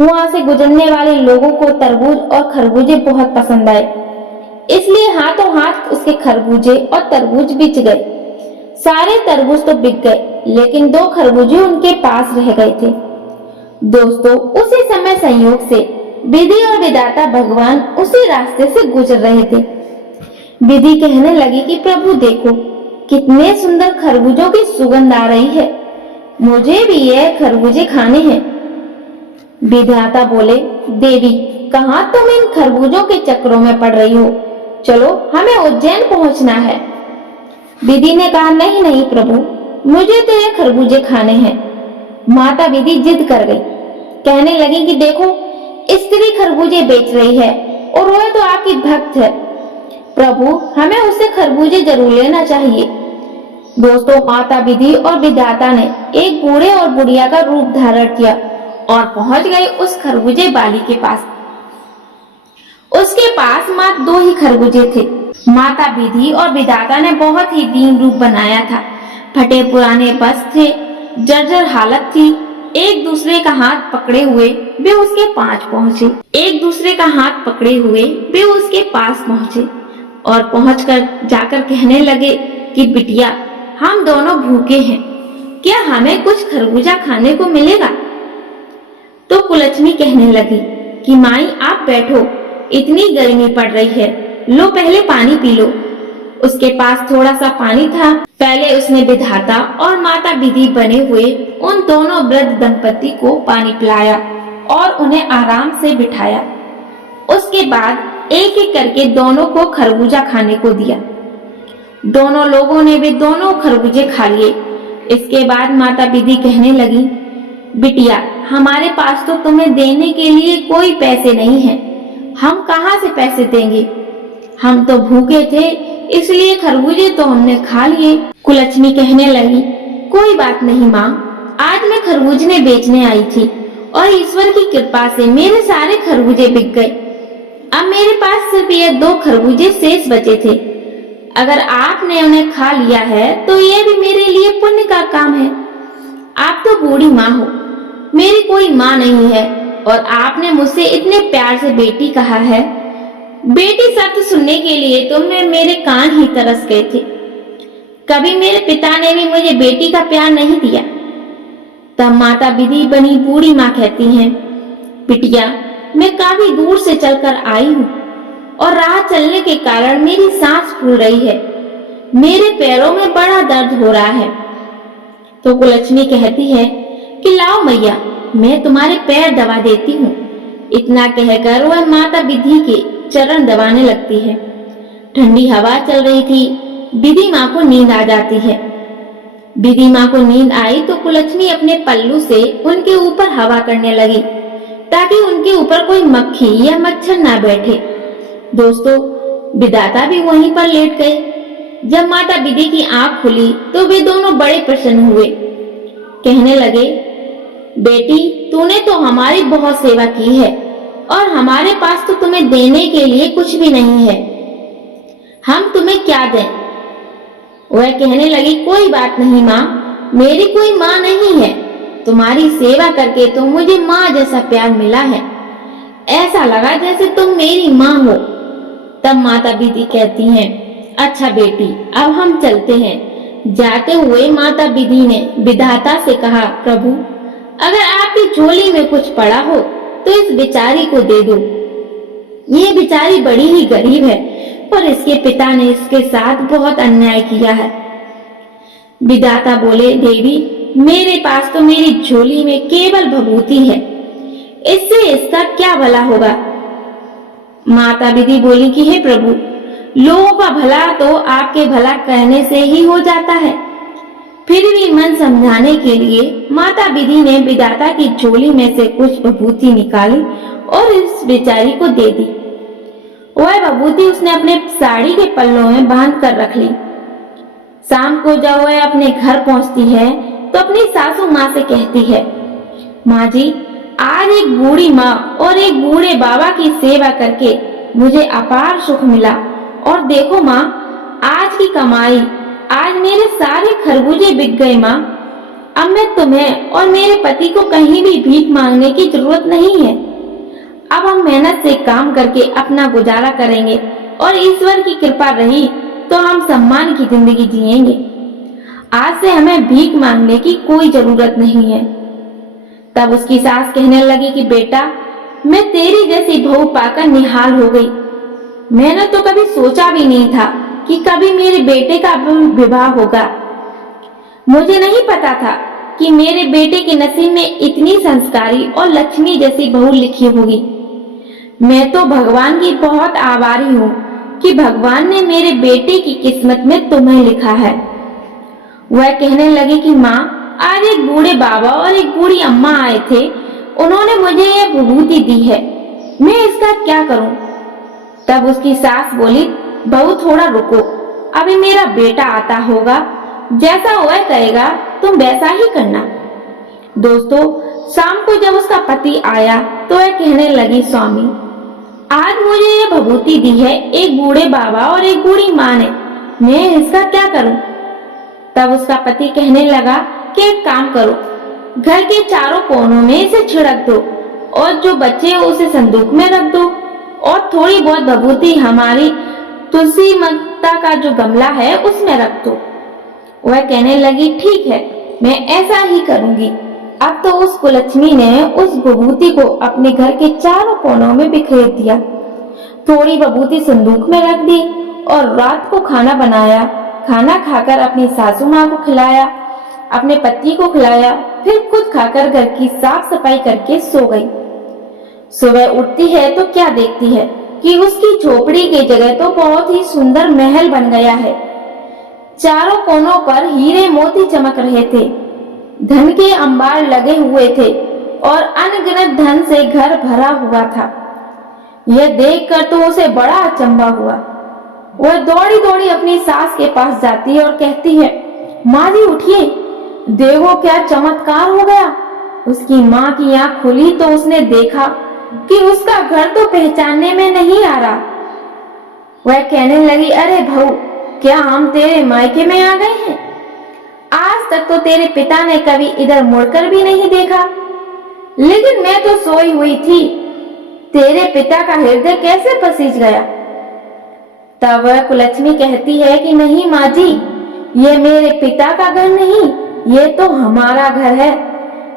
वहां से गुजरने वाले लोगों को तरबूज और खरबूजे बहुत पसंद आए, इसलिए हाथों हाथ उसके खरबूजे और तरबूज बिक गए। सारे तरबूज तो बिक गए, लेकिन 2 खरबूजे उनके पास रह गए थे। दोस्तों, उसी समय संयोग से विधि और विधाता भगवान उसी रास्ते से गुजर रहे थे। विधि कहने लगी कि प्रभु देखो, कितने सुंदर खरबूजों की सुगंध आ रही है, मुझे भी यह खरबूजे खाने हैं। विधाता बोले, देवी, कहाँ तुम इन खरबूजों के चक्करों में पड़ रही हो, चलो हमें उज्जैन पहुंचना है। विधि ने कहा, नहीं नहीं प्रभु, मुझे तो ये खरबूजे खाने हैं। माता विधि जिद कर गई, कहने लगी कि देखो, स्त्री खरबूजे बेच रही है और वह तो आपकी भक्त है। प्रभु, हमें उससे खरबूजे जरूर लेना चाहिए। दोस्तों, माता विधि और विधाता ने एक बूढ़े और बुढ़िया का रूप धारण किया और पहुंच गए उस खरबूजे वाली के पास। उसके पास मात्र 2 ही खरबूजे थे। माता विधि और विधाता ने बहुत ही दीन रूप बनाया था। फटे पुराने वस्त्र थे, जर्जर हालत थी। एक दूसरे का हाथ पकड़े हुए वे उसके पास पहुंचे। एक दूसरे का हाथ पकड़े हुए वे उसके पास पहुंचे और पहुंचकर जाकर कहने लगे कि बिटिया, हम दोनों भूखे हैं, क्या हमें कुछ खरबूजा खाने को मिलेगा? तो कुलच्छनी कहने लगी कि माई, आप बैठो, इतनी गर्मी पड़ रही है, लो पहले पानी पी लो। उसके पास थोड़ा सा पानी था। पहले उसने विधाता और माता विधि बने हुए उन दोनों वृद्ध दंपति को पानी पिलाया और उन्हें आराम से बिठाया। उसके बाद एक एक करके दोनों को खरबूजा खाने को दिया। दोनों लोगों ने वे दोनों खरबूजे खा लिए। इसके बाद माता विधि कहने लगी, बिटिया, हमारे पास तो तुम्हें देने के लिए कोई पैसे नहीं है, हम कहाँ से पैसे देंगे? हम तो भूखे थे, इसलिए खरबूजे तो हमने खा लिए। कुलच्छनी कहने लगी, कोई बात नहीं माँ, आज मैं खरबूजे बेचने आई थी और ईश्वर की कृपा से मेरे सारे खरबूजे बिक गए। अब मेरे पास सिर्फ ये 2 खरबूजे शेष बचे थे। अगर आपने उन्हें खा लिया है तो ये भी मेरे लिए पुण्य का काम है। आप तो बूढ़ी माँ हो, मेरी कोई माँ नहीं है और आपने मुझसे इतने प्यार से बेटी कहा है। बेटी शब्द सुनने के लिए तुमने मेरे कान ही तरस गए थे। कभी मेरे पिता ने भी मुझे बेटी का प्यार नहीं दिया। तब माता विधि बनी बूढ़ी माँ कहती हैं, बिटिया, मैं काफी दूर से चलकर आई हूँ और राह चलने के कारण मेरी सांस फूल रही है, मेरे पैरों में बड़ा दर्द हो रहा है। तो कुलच्छनी कहती है कि लाओ मैया, मैं तुम्हारे पैर दबा देती हूँ। इतना कहकर वह माता विधि के चरण दबाने लगती है। ठंडी हवा चल रही थी। विधि माँ को नींद आ जाती है। विधि माँ को नींद आई तो कुलच्छनी अपने पल्लू से उनके ऊपर हवा करने लगी ताकि उनके ऊपर कोई मक्खी या मच्छर ना बैठे। दोस्तों, विधाता भी वहीं पर लेट गए। जब माता विधि की आंख खुली तो वे दोनों बड़े प्रसन्न हुए। कहने लगे, बेटी, तूने तो हमारी बहुत सेवा की है और हमारे पास तो तुम्हें देने के लिए कुछ भी नहीं है, हम तुम्हें क्या दें? वह कहने लगी, कोई बात नहीं माँ, मेरी कोई माँ नहीं है, तुम्हारी सेवा करके तो मुझे माँ जैसा प्यार मिला है, ऐसा लगा जैसे तुम मेरी माँ हो। तब माता विधि कहती हैं, अच्छा बेटी, अब हम चलते हैं। जाते हुए माता विधि ने विधाता से कहा, प्रभु, अगर आपकी झोली में कुछ पड़ा हो तो इस बेचारी को दे दो। ये बेचारी बड़ी ही गरीब है और इसके पिता ने इसके साथ बहुत अन्याय किया है। विधाता बोले, देवी, मेरे पास तो मेरी झोली में केवल भभूति है, इससे इसका क्या भला होगा? माता विधि बोली कि हे प्रभु, लोगों का भला तो आपके भला कहने से ही हो जाता है। फिर भी मन समझाने के लिए माता विधि ने विधाता की झोली में से कुछ भभूति निकाली और इस बेचारी को दे दी। वह भभूति उसने अपने साड़ी के पल्लों में बांध कर रख ली। शाम को जब वह अपने घर पहुंचती है तो अपनी सासू माँ से कहती है, माँ जी, आज एक बूढ़ी माँ और एक बूढ़े बाबा की सेवा करके मुझे अपार सुख मिला और देखो माँ, आज की कमाई, आज मेरे सारे खरबूजे बिक गए माँ। अब मैं तुम्हें और मेरे पति को कहीं भी भीख मांगने की जरूरत नहीं है। अब हम मेहनत से काम करके अपना गुजारा करेंगे और ईश्वर की कृपा रही तो हम सम्मान की जिंदगी जिएंगे। आज से हमें भीख मांगने की कोई जरूरत नहीं है। तब उसकी सास कहने लगी कि बेटा, मैं तेरी जैसी बहू पाकर निहाल हो गई। मैंने तो कभी सोचा भी नहीं था कि कभी मेरे बेटे का विवाह होगा। मुझे नहीं पता था कि मेरे बेटे के नसीब में इतनी संस्कारी और लक्ष्मी जैसी बहू लिखी होगी। मैं तो भगवान की बहुत आभारी हूँ कि भगवान ने मेरे बेटे की किस्मत में तुम्हें लिखा है। वह कहने लगी कि माँ, आज एक बूढ़े बाबा और एक बूढ़ी अम्मा आए थे, उन्होंने मुझे यह विभूति दी है, मैं इसका क्या करूं? तब उसकी सास बोली, बहू थोड़ा रुको, अभी मेरा बेटा आता होगा, जैसा वह कहेगा तुम वैसा ही करना। दोस्तों, शाम को जब उसका पति आया तो वह कहने लगी, स्वामी आज मुझे ये भभूति दी है एक बूढ़े बाबा और एक बूढ़ी माँ ने, मैं इसका क्या करूं? तब उसका पति कहने लगा कि एक काम करो, घर के चारों कोनों में इसे छिड़क दो और जो बच्चे हो उसे संदूक में रख दो और थोड़ी बहुत भभूति हमारी तुलसी माता का जो गमला है उसमें रख दो। वह कहने लगी, ठीक है, मैं ऐसा ही करूंगी। अब तो उस कुलक्ष्मी ने उस विभूति को अपने घर के चारों कोनों में बिखेर दिया, थोड़ी विभूति संदूक में रख दी और रात को खाना बनाया। खाना खाकर अपनी सासू माँ को खिलाया, अपने पति को खिलाया, फिर खुद खाकर घर की साफ सफाई करके सो गई। सुबह उठती है तो क्या देखती है कि उसकी झोपड़ी की जगह तो बहुत ही सुंदर महल बन गया है। चारों कोनों पर हीरे मोती चमक रहे थे, धन के अंबार लगे हुए थे और अनगिनत धन से घर भरा हुआ था। यह देखकर तो उसे बड़ा अचंभा हुआ। वह दौड़ी दौड़ी अपनी सास के पास जाती है और कहती है, माँ जी उठिए, देखो क्या चमत्कार हो गया। उसकी माँ की आंख खुली तो उसने देखा कि उसका घर तो पहचानने में नहीं आ रहा। वह कहने लगी, अरे बहू, क्या हम तेरे मायके में आ गए हैं? आज तक तो तेरे पिता ने कभी इधर मुड़कर भी नहीं देखा, लेकिन मैं तो सोई हुई थी, तेरे पिता का हृदय कैसे पसीज गया? तब वह कुलक्ष्मी कहती है कि नहीं माँ जी, ये मेरे पिता का घर नहीं, ये तो हमारा घर है।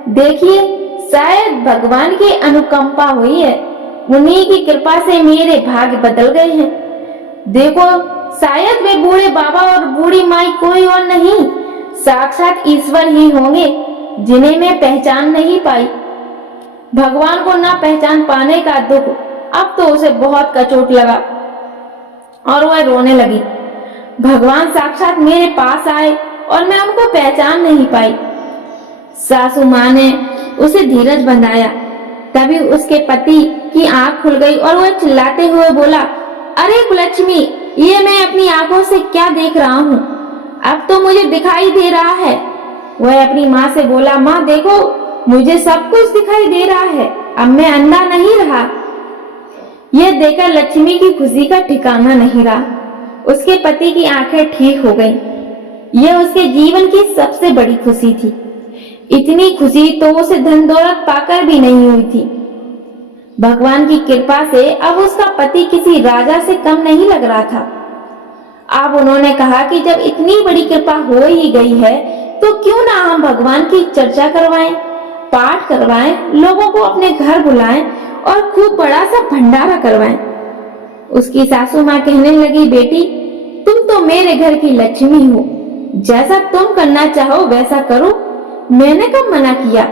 देखिए, शायद भगवान की अनुकंपा हुई है, उन्हीं की कृपा से मेरे भाग्य बदल गए हैं। देखो, शायद वे बूढ़े बाबा और बूढ़ी माई कोई और नहीं, साक्षात ईश्वर ही होंगे, जिन्हें मैं पहचान नहीं पाई। भगवान को ना पहचान पाने का दुख अब तो उसे बहुत कचोट लगा और वह रोने लगी। भगवान साक्षात मेरे पास आए और मैं उनको पहचान नहीं पाई। सासू माँ ने उसे धीरज बंधाया। तभी उसके पति की आंख खुल गई और वह चिल्लाते हुए बोला, अरे कुलक्ष्मी, ये मैं अपनी आंखों से क्या देख रहा हूँ? अब तो मुझे दिखाई दे रहा है। वह अपनी माँ से बोला, माँ देखो, मुझे सब कुछ दिखाई दे रहा है, अब मैं अंधा नहीं रहा। यह देखकर लक्ष्मी की खुशी का ठिकाना नहीं रहा। उसके पति की आंखें ठीक हो गईं। यह उसके जीवन की सबसे बड़ी खुशी थी। इतनी खुशी तो उसे धन दौलत पाकर भी नहीं हुई थी। भगवान की कृपा से अब उसका पति किसी राजा से कम नहीं लग रहा था। अब उन्होंने कहा कि जब इतनी बड़ी कृपा हो ही गई है तो क्यों ना हम भगवान की चर्चा करवाएं, पाठ करवाएं, लोगों को अपने घर बुलाएं और खूब बड़ा सा भंडारा करवाएं। उसकी सासू माँ कहने लगी, बेटी, तुम तो मेरे घर की लक्ष्मी हो, जैसा तुम करना चाहो वैसा करो, मैंने कब मना किया।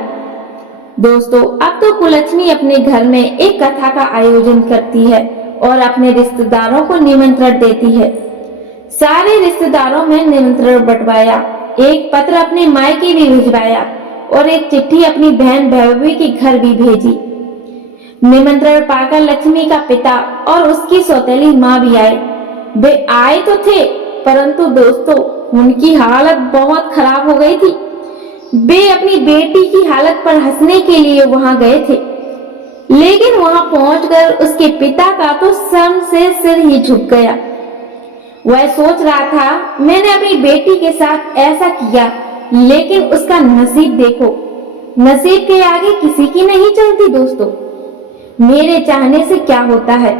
दोस्तों, अब तो कुलक्ष्मी अपने घर में एक कथा का आयोजन करती है और अपने रिश्तेदारों को निमंत्रण देती है। सारे रिश्तेदारों में निमंत्रण बंटवाया, एक पत्र अपने मायके भी भिजवाया और एक चिट्ठी अपनी बहन भैरवी के घर भी भेजी। निमंत्रण पाकर लक्ष्मी का पिता और उसकी सौतेली माँ भी आए। वे आए तो थे, परंतु दोस्तों, उनकी हालत बहुत खराब हो गई थी। वे अपनी बेटी की हालत पर हंसने के लिए वहां गए थे, लेकिन वहां पहुंचकर उसके पिता का तो शर्म से सिर ही झुक गया। वह सोच रहा था, मैंने अपनी बेटी के साथ ऐसा किया, लेकिन उसका नसीब देखो, नसीब के आगे किसी की नहीं चलती। दोस्तों, मेरे चाहने से क्या होता है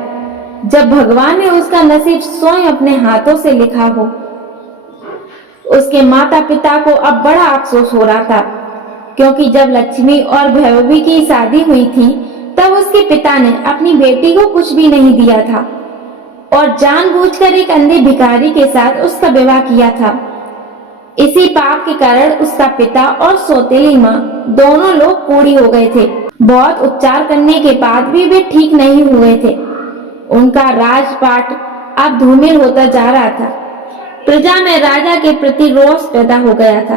जब भगवान ने उसका नसीब स्वयं अपने हाथों से लिखा हो। उसके माता पिता को अब बड़ा अफसोस हो रहा था, क्योंकि जब लक्ष्मी और भैरवी की शादी हुई थी तब उसके पिता ने अपनी बेटी को कुछ भी नहीं दिया था और जानबूझकर एक अंधे भिखारी के साथ उसका विवाह किया था। इसी पाप के कारण उसका पिता और सौतेली माँ दोनों लोग कोढ़ी हो गए थे। बहुत उपचार करने के बाद भी वे ठीक नहीं हुए थे। उनका राजपाट अब धूमिल होता जा रहा था। प्रजा में राजा के प्रति रोष पैदा हो गया था,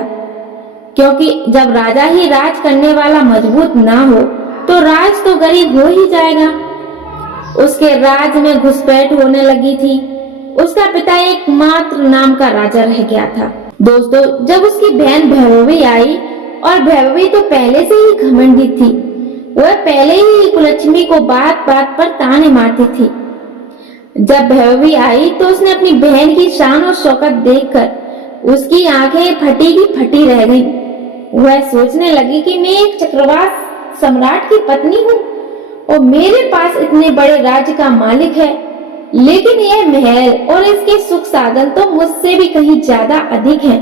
क्योंकि जब राजा ही राज करने वाला मजबूत ना हो तो राज तो गरीब हो ही जाएगा। उसके राज में घुसपैठ होने लगी थी। उसका पिता एकमात्र नाम का राजा रह गया था। दोस्तों, जब उसकी बहन भैरवी आई, और भैरवी तो पहले से ही घमंडी थी, वह पहले ही कुलक्ष्मी को बात बात पर ताने मारती थी। जब भैरवी आई तो उसने अपनी बहन की शान और शौकत देखकर उसकी आंखें फटी की फटी रह गईं। वह सोचने लगी कि मैं एक चक्रवात सम्राट की पत्नी हूँ और मेरे पास इतने बड़े राज्य का मालिक है, लेकिन यह महल और इसके सुख साधन तो मुझसे भी कहीं ज्यादा अधिक हैं।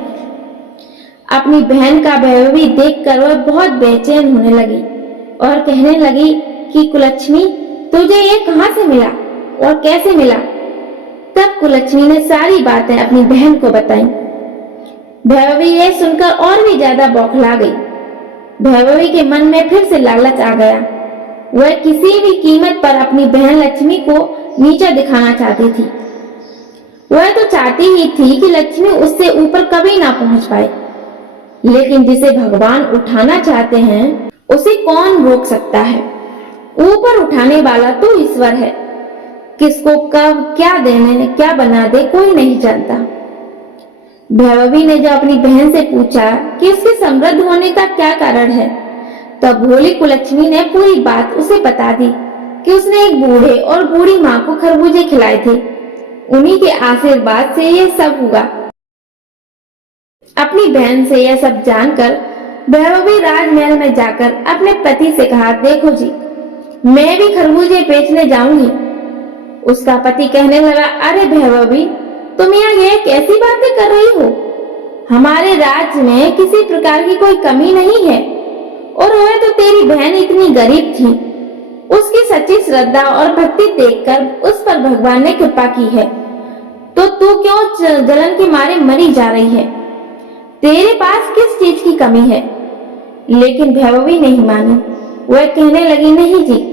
अपनी बहन का भैरवी देखकर वह बहुत बेचैन होने लगी और कहने लगी कि कुलक्ष्मी, तुझे ये कहाँ से मिला और कैसे मिला? तब कुलक्ष्मी ने सारी बातें अपनी बहन को बताई। भैरवी यह सुनकर और भी ज्यादा बौखला गई। भैरवी के मन में फिर से लालच आ गया। वह किसी भी कीमत पर अपनी बहन लक्ष्मी को नीचा दिखाना चाहती थी। वह तो चाहती ही थी कि लक्ष्मी उससे ऊपर कभी ना पहुंच पाए, लेकिन जिसे भगवान उठाना चाहते हैं उसे कौन रोक सकता है? ऊपर उठाने वाला तो ईश्वर है। किसको कब क्या देने क्या बना दे कोई नहीं जानता। भैरवी ने जब अपनी बहन से पूछा कि उसके समृद्ध होने का क्या कारण है, तब भोली कुलक्ष्मी ने पूरी बात उसे बता दी कि उसने एक बूढ़े और बूढ़ी माँ को खरबूजे खिलाए थे। उन्हीं के आशीर्वाद से यह सब हुआ। अपनी बहन से यह सब जानकर भैरवी राजमहल में जाकर अपने पति से कहा, देखो जी, मैं भी खरबूजे बेचने जाऊंगी। उसका पति कहने लगा, अरे भैरवी, तुम यहाँ ये कैसी बातें कर रही हो? हमारे राज्य में किसी प्रकार की कोई कमी नहीं है, और वह तो तेरी बहन इतनी गरीब थी। उसकी सच्ची श्रद्धा और भक्ति देखकर उस पर भगवान ने कृपा की है, तो तू क्यों जलन के मारे मरी जा रही है? तेरे पास किस चीज की कमी है? लेकिन भैरवी नहीं मानी। वह कहने लगी, नहीं जी,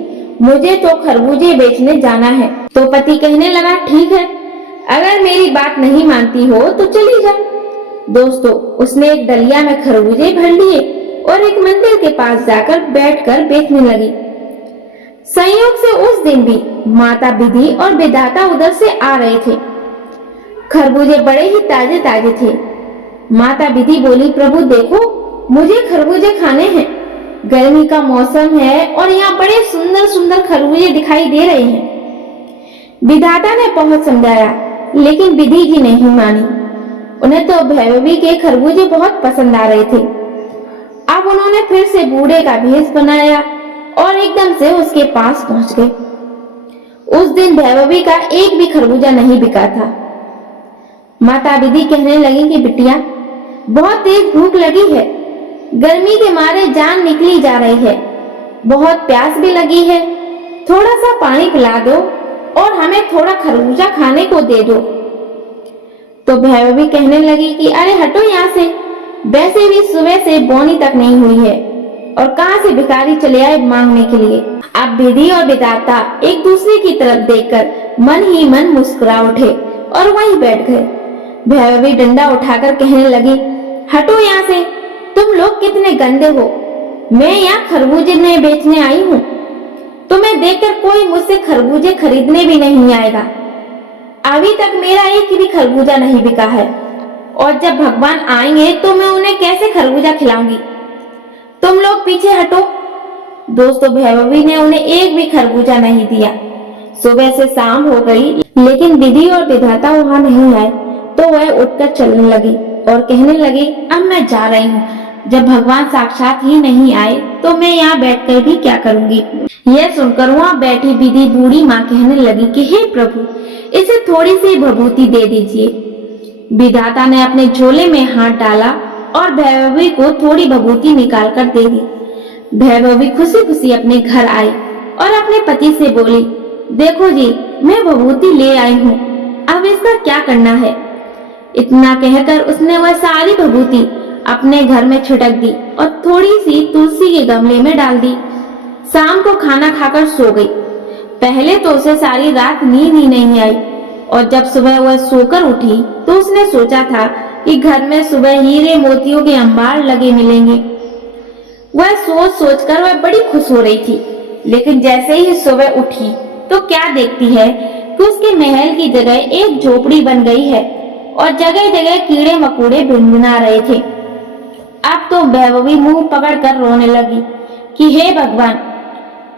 मुझे तो खरबूजे बेचने जाना है। तो पति कहने लगा, ठीक है, अगर मेरी बात नहीं मानती हो तो चली जा। दोस्तों, उसने एक डलिया में खरबूजे भर लिए और एक मंदिर के पास जाकर बैठकर बेचने लगी। संयोग से उस दिन भी माता विधि और विधाता उधर से आ रहे थे। खरबूजे बड़े ही ताजे ताजे थे। माता विधि बोली, प्रभु देखो, मुझे खरबूजे खाने हैं। गर्मी का मौसम है और यहाँ बड़े सुंदर सुंदर खरबूजे दिखाई दे रहे हैं। विधाता ने बहुत समझाया, लेकिन विधि जी नहीं मानी। उन्हें तो भैरवी के खरबूजे बहुत पसंद आ रहे थे। अब उन्होंने फिर से बूढ़े का भेष बनाया और एकदम से उसके पास पहुंच गए। उस दिन भैरवी का एक भी खरबूजा नहीं बिका था। माता विधि कहने लगी कि बिटिया, बहुत तेज भूख लगी है, गर्मी के मारे जान निकली जा रही है, बहुत प्यास भी लगी है, थोड़ा सा पानी पिला दो और हमें थोड़ा खरबूजा खाने को दे दो। तो भैरवी कहने लगी कि अरे हटो यहाँ से, वैसे भी सुबह से बोनी तक नहीं हुई है और कहाँ से भिखारी चले आए मांगने के लिए। अब विधि और विधाता एक दूसरे की तरफ देखकर मन ही मन मुस्कुरा उठे और वहीं बैठ गए। भैरवी डंडा उठाकर कहने लगी, हटो यहाँ से, तुम लोग कितने गंदे हो। मैं यहाँ खरबूजे बेचने आई हूँ। तुम्हें देखकर कोई मुझसे खरबूजे खरीदने भी नहीं आएगा। अभी तक मेरा एक भी खरबूजा नहीं बिका है, और जब भगवान आएंगे तो मैं उन्हें कैसे खरबूजा खिलाऊंगी। तुम लोग पीछे हटो। दोस्तों, भैरवी ने उन्हें एक भी खरबूजा नहीं दिया। सुबह से शाम हो गई, लेकिन विधि और विधाता वहां नहीं आए, तो वह उठकर चलने लगी और कहने लगी, अब मैं जा रही हूँ। जब भगवान साक्षात ही नहीं आए तो मैं यहाँ बैठकर भी क्या करूँगी। यह सुनकर वहाँ बैठी विधि बूढ़ी माँ कहने लगी कि हे प्रभु, इसे थोड़ी सी भभूति दे दीजिए। विधाता ने अपने झोले में हाथ डाला और भैरवी को थोड़ी भभूति निकाल कर दे दी। भैरवी खुशी खुशी अपने घर आई और अपने पति से बोली, देखो जी, मैं भभूति ले आई हूँ, अब इसका क्या करना है। इतना कहकर उसने वह सारी भभूति अपने घर में छिड़क दी और थोड़ी सी तुलसी के गमले में डाल दी। शाम को खाना खाकर सो गई। पहले तो उसे सारी रात नींद ही नहीं आई, और जब सुबह वह सोकर उठी तो उसने सोचा था कि घर में सुबह हीरे मोतियों के अंबार लगे मिलेंगे। वह सोच सोचकर वह बड़ी खुश हो रही थी, लेकिन जैसे ही सुबह उठी तो क्या देखती है कि उसके महल की जगह एक झोपड़ी बन गई है। और जगह जगह कीड़े मकोड़े भिनभिना रहे थे। अब तो वैभवी मुंह पकड़कर रोने लगी कि हे भगवान।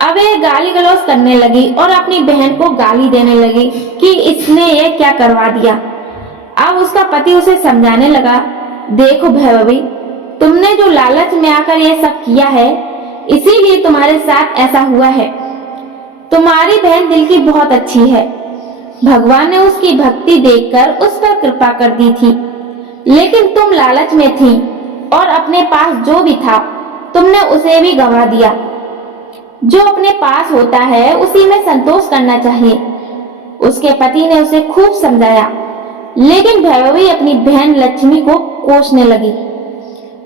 अब यह गाली गलौज करने लगी और अपनी बहन को गाली देने लगी कि इसने ये क्या करवा दिया। अब उसका पति उसे समझाने लगा, देखो वैभवी, तुमने जो लालच में आकर ये सब किया है, इसीलिए तुम्हारे साथ ऐसा हुआ है। तुम्हारी बहन दिल की बहुत अच्छी है। भगवान ने उसकी भक्ति देखकर उस पर कृपा कर दी थी, लेकिन तुम लालच में थी और अपने पास जो भी था तुमने उसे भी गंवा दिया। जो अपने पास होता है उसी में संतोष करना चाहिए। उसके पति ने उसे खूब समझाया, लेकिन वैभवी अपनी बहन लक्ष्मी को कोसने लगी।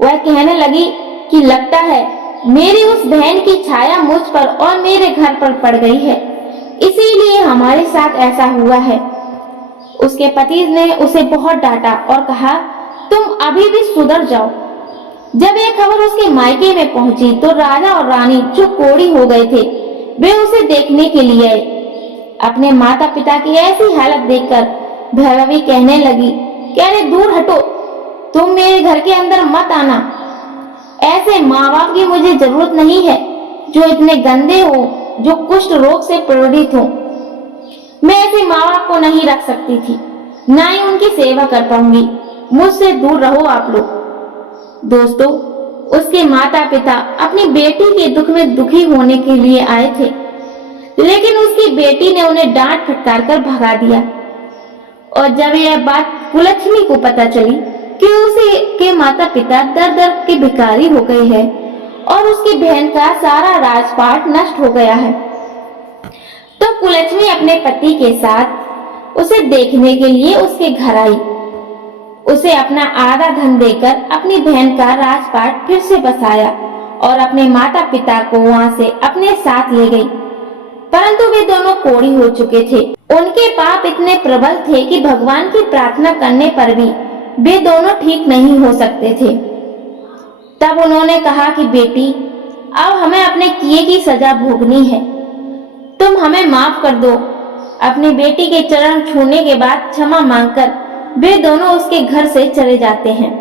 वह कहने लगी कि लगता है मेरी उस बहन की छाया मुझ पर और मेरे घर पर पड़ गई है, इसीलिए हमारे साथ ऐसा हुआ है। उसके पति ने उसे बहुत डांटा और कहा, तुम अभी भी सुधर जाओ। जब यह खबर उसके मायके में पहुंची तो राजा और रानी जो कोढ़ी हो गए थे, वे उसे देखने के लिए आए। अपने माता पिता की ऐसी हालत देखकर वैभवी कहने लगी, अरे दूर हटो, तुम मेरे घर के अंदर मत आना। ऐसे माँ बाप की मुझे जरूरत नहीं है जो इतने गंदे हो, जो कुष्ठ रोग से पीड़ित हो। मैं ऐसे माँ बाप को नहीं रख सकती थी, ना ही उनकी सेवा कर पाऊंगी। मुझसे दूर रहो आप लोग। दोस्तों, उसके माता पिता अपनी बेटी के दुख में दुखी होने के लिए आए थे, लेकिन उसकी बेटी ने उन्हें डांट फटकार कर भगा दिया। और जब यह बात कुलक्ष्मी को पता चली कि उसे के माता पिता दर दर के भिखारी हो गए हैं और उसकी बहन का सारा राजपाट नष्ट हो गया है, तो कुलक्ष्मी अपने पति के साथ उसे देखने के लिए उसके घर आई। उसे अपना आधा धन देकर अपनी बहन का राजपाट फिर से बसाया और अपने माता पिता को वहां से अपने साथ ले गई। परंतु वे दोनों कोढ़ी हो चुके थे। उनके पाप इतने प्रबल थे कि भगवान की प्रार्थना करने पर भी वे दोनों ठीक नहीं हो सकते थे। तब उन्होंने कहा कि बेटी, अब हमें अपने किए की सजा भोगनी है, तुम हमें माफ कर दो। अपनी बेटी के चरण छूने के बाद क्षमा मांगकर वे दोनों उसके घर से चले जाते हैं।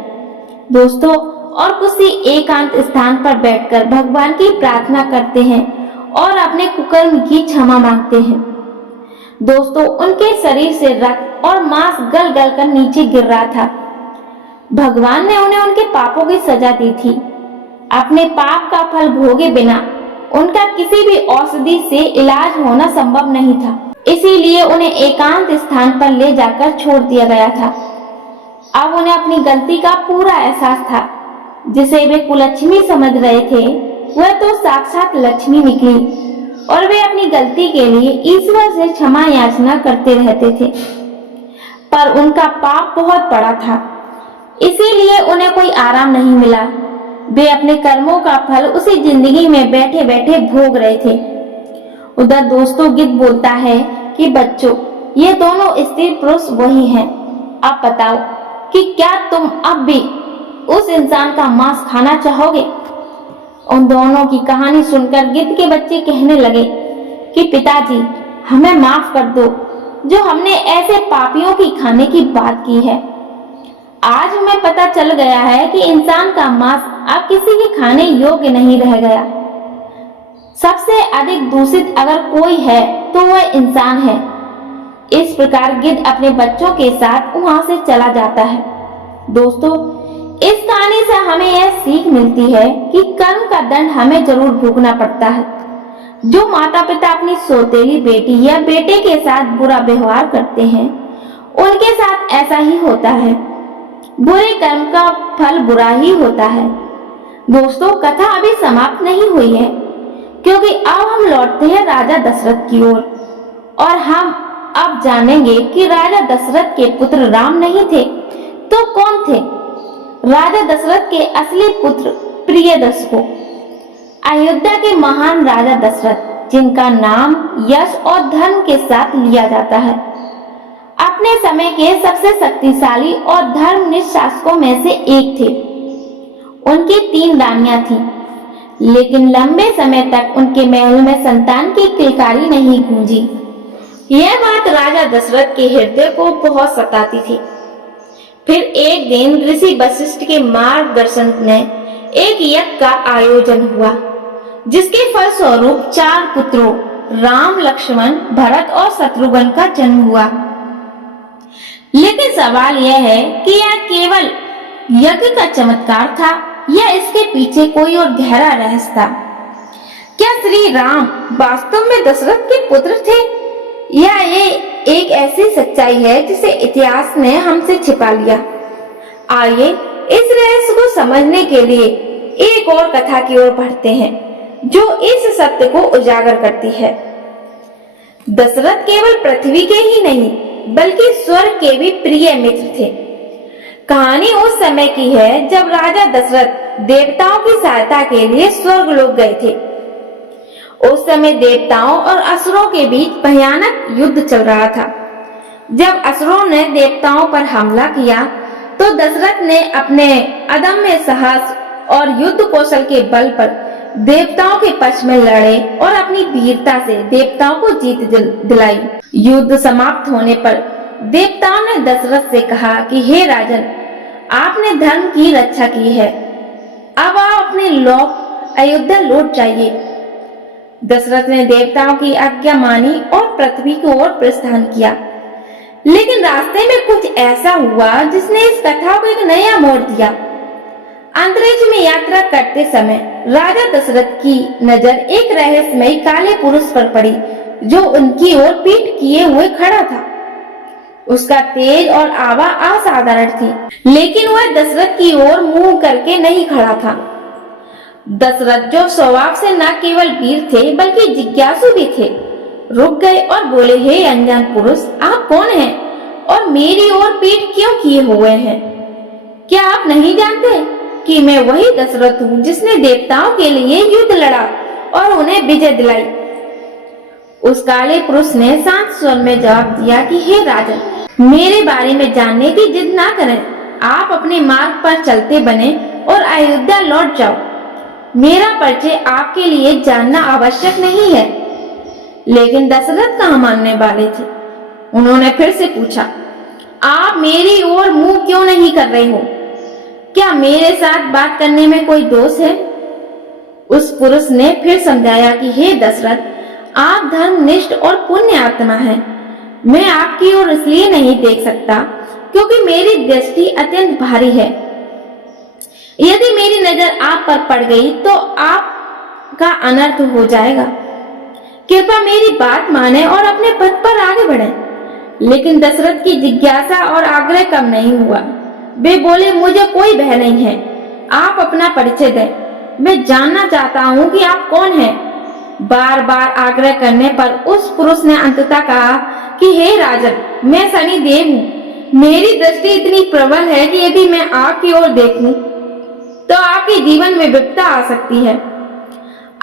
दोस्तों, और किसी एकांत स्थान पर बैठकर भगवान की प्रार्थना करते हैं और अपने कुकर्म की क्षमा मांगते हैं। दोस्तों, उनके शरीर से रक्त और मांस गल गल कर नीचे गिर रहा था। भगवान ने उन्हें उनके पापों की सजा दी थी। अपने पाप का फल भोगे बिना उनका किसी भी औषधि से इलाज होना संभव नहीं था, इसीलिए उन्हें एकांत स्थान पर ले जाकर छोड़ दिया गया था। अब उन्हें अपनी गलती का पूरा एहसास था। जिसे वे कुलक्ष्मी समझ रहे थे, वह तो साक्षात लक्ष्मी निकली और वे अपनी गलती के लिए ईश्वर से क्षमा याचना करते रहते थे। पर उनका पाप बहुत बड़ा था, इसीलिए उन्हें कोई आराम नहीं मिला। वे अपने कर्मों का फल उसी जिंदगी में बैठे बैठे भोग रहे थे। उधर दोस्तों, गिद्ध बोलता है कि बच्चों, ये दोनों स्त्री पुरुष वही हैं। अब बताओ कि क्या तुम अब भी उस इंसान का मांस खाना चाहोगे? उन दोनों की कहानी सुनकर गिद्ध के बच्चे कहने लगे कि पिताजी, हमें माफ कर दो, जो हमने ऐसे पापियों की खाने की बात की है। आज हमें पता चल गया है कि इंसान का मांस अब किसी के खाने योग्य नहीं रह गया। सबसे अधिक दूषित अगर कोई है तो वह इंसान है। इस प्रकार गिद्ध अपने बच्चों के साथ वहां से चला जाता है। दोस्तों, इस कहानी से हमें यह सीख मिलती है कि कर्म का दंड हमें जरूर भोगना पड़ता है। जो माता पिता अपनी सौतेली बेटी या बेटे के साथ बुरा व्यवहार करते हैं, उनके साथ ऐसा ही होता है। बुरे कर्म का फल बुरा ही होता है। दोस्तों, कथा अभी समाप्त नहीं हुई है, क्योंकि अब हम लौटते हैं राजा दशरथ की ओर और हम अब जानेंगे कि राजा दशरथ के पुत्र राम नहीं थे तो कौन थे। राजा दशरथ के असली पुत्र प्रियदर्शी, अयोध्या के महान राजा दशरथ, जिनका नाम यश और धर्म के साथ लिया जाता है, अपने समय के सबसे शक्तिशाली और धर्मनिष्ठ शासकों में से एक थे। उनकी 3 रानियां थीं, लेकिन लंबे समय तक उनके महल में संतान की किलकारी नहीं गूंजी। यह बात राजा दशरथ के हृदय को बहुत सताती थी। फिर एक दिन ऋषि वशिष्ठ के मार्गदर्शन में एक यज्ञ का आयोजन हुआ, जिसके फलस्वरूप 4 पुत्रों राम, लक्ष्मण, भरत और शत्रुघ्न का जन्म हुआ। लेकिन सवाल यह है कि यह केवल यज्ञ का चमत्कार था या इसके पीछे कोई और गहरा रहस्य था? क्या श्री राम वास्तव में दशरथ के पुत्र थे, या ये एक ऐसी सच्चाई है जिसे इतिहास ने हमसे छिपा लिया? आइए इस रहस्य को समझने के लिए एक और कथा की ओर बढ़ते हैं, जो इस सत्य को उजागर करती है। दशरथ केवल पृथ्वी के ही नहीं बल्कि स्वर्ग के भी प्रिय मित्र थे। कहानी उस समय की है जब राजा दशरथ देवताओं की सहायता के लिए स्वर्ग लोक गए थे। उस समय देवताओं और असुरों के बीच भयानक युद्ध चल रहा था। जब असुरों ने देवताओं पर हमला किया तो दशरथ ने अपने अदम्य साहस और युद्ध कौशल के बल पर देवताओं के पक्ष में लड़े और अपनी वीरता से देवताओं को जीत दिलाई। युद्ध समाप्त होने पर देवताओं ने दशरथ से कहा कि हे राजन, आपने धर्म की रक्षा की है, अब आप अपने लोक अयोध्या लौट जाइए। दशरथ ने देवताओं की आज्ञा मानी और पृथ्वी की ओर प्रस्थान किया। लेकिन रास्ते में कुछ ऐसा हुआ जिसने इस कथा को एक नया मोड़ दिया। अंतरिक्ष में यात्रा करते समय राजा दशरथ की नजर एक रहस्यमयी काले पुरुष पर पड़ी, जो उनकी ओर पीठ किए हुए खड़ा था। उसका तेज और आवाज असाधारण थी, लेकिन वह दशरथ की ओर मुंह करके नहीं खड़ा था। दशरथ, जो स्वभाव से न केवल वीर थे बल्कि जिज्ञासु भी थे, रुक गए और बोले, हे अनजान पुरुष, आप कौन हैं और मेरी ओर पीठ क्यों किए हुए हैं? क्या आप नहीं जानते कि मैं वही दशरथ हूँ जिसने देवताओं के लिए युद्ध लड़ा और उन्हें विजय दिलाई? उस काले पुरुष ने शांत स्वर में जवाब दिया कि हे राजन, मेरे बारे में जानने की जिद ना करें। आप अपने मार्ग पर चलते बने और अयोध्या लौट जाओ। मेरा परिचय आपके लिए जानना आवश्यक नहीं है। लेकिन दशरथ कहाँ मानने वाले थे। उन्होंने फिर से पूछा, आप मेरी ओर मुंह क्यों नहीं कर रहे हो? क्या मेरे साथ बात करने में कोई दोष है? उस पुरुष ने फिर समझाया कि हे दशरथ, आप धर्मनिष्ठ और पुण्य आत्मा हैं। मैं आपकी ओर इसलिए नहीं देख सकता क्योंकि मेरी दृष्टि अत्यंत भारी है। यदि मेरी नजर आप पर पड़ गई तो आपका अनर्थ हो जाएगा। कृपया मेरी बात माने और अपने पथ पर आगे बढ़ें। लेकिन दशरथ की जिज्ञासा और आग्रह कम नहीं हुआ। वे बोले, मुझे कोई भय नहीं है, आप अपना परिचय दें। मैं जानना चाहता हूँ कि आप कौन हैं। बार बार आग्रह करने पर उस पुरुष ने अंततः कहा कि हे राजन, मैं शनिदेव हूँ। मेरी दृष्टि इतनी प्रबल है कि यदि मैं आपकी ओर देखूं तो आपके जीवन में विपदा आ सकती है।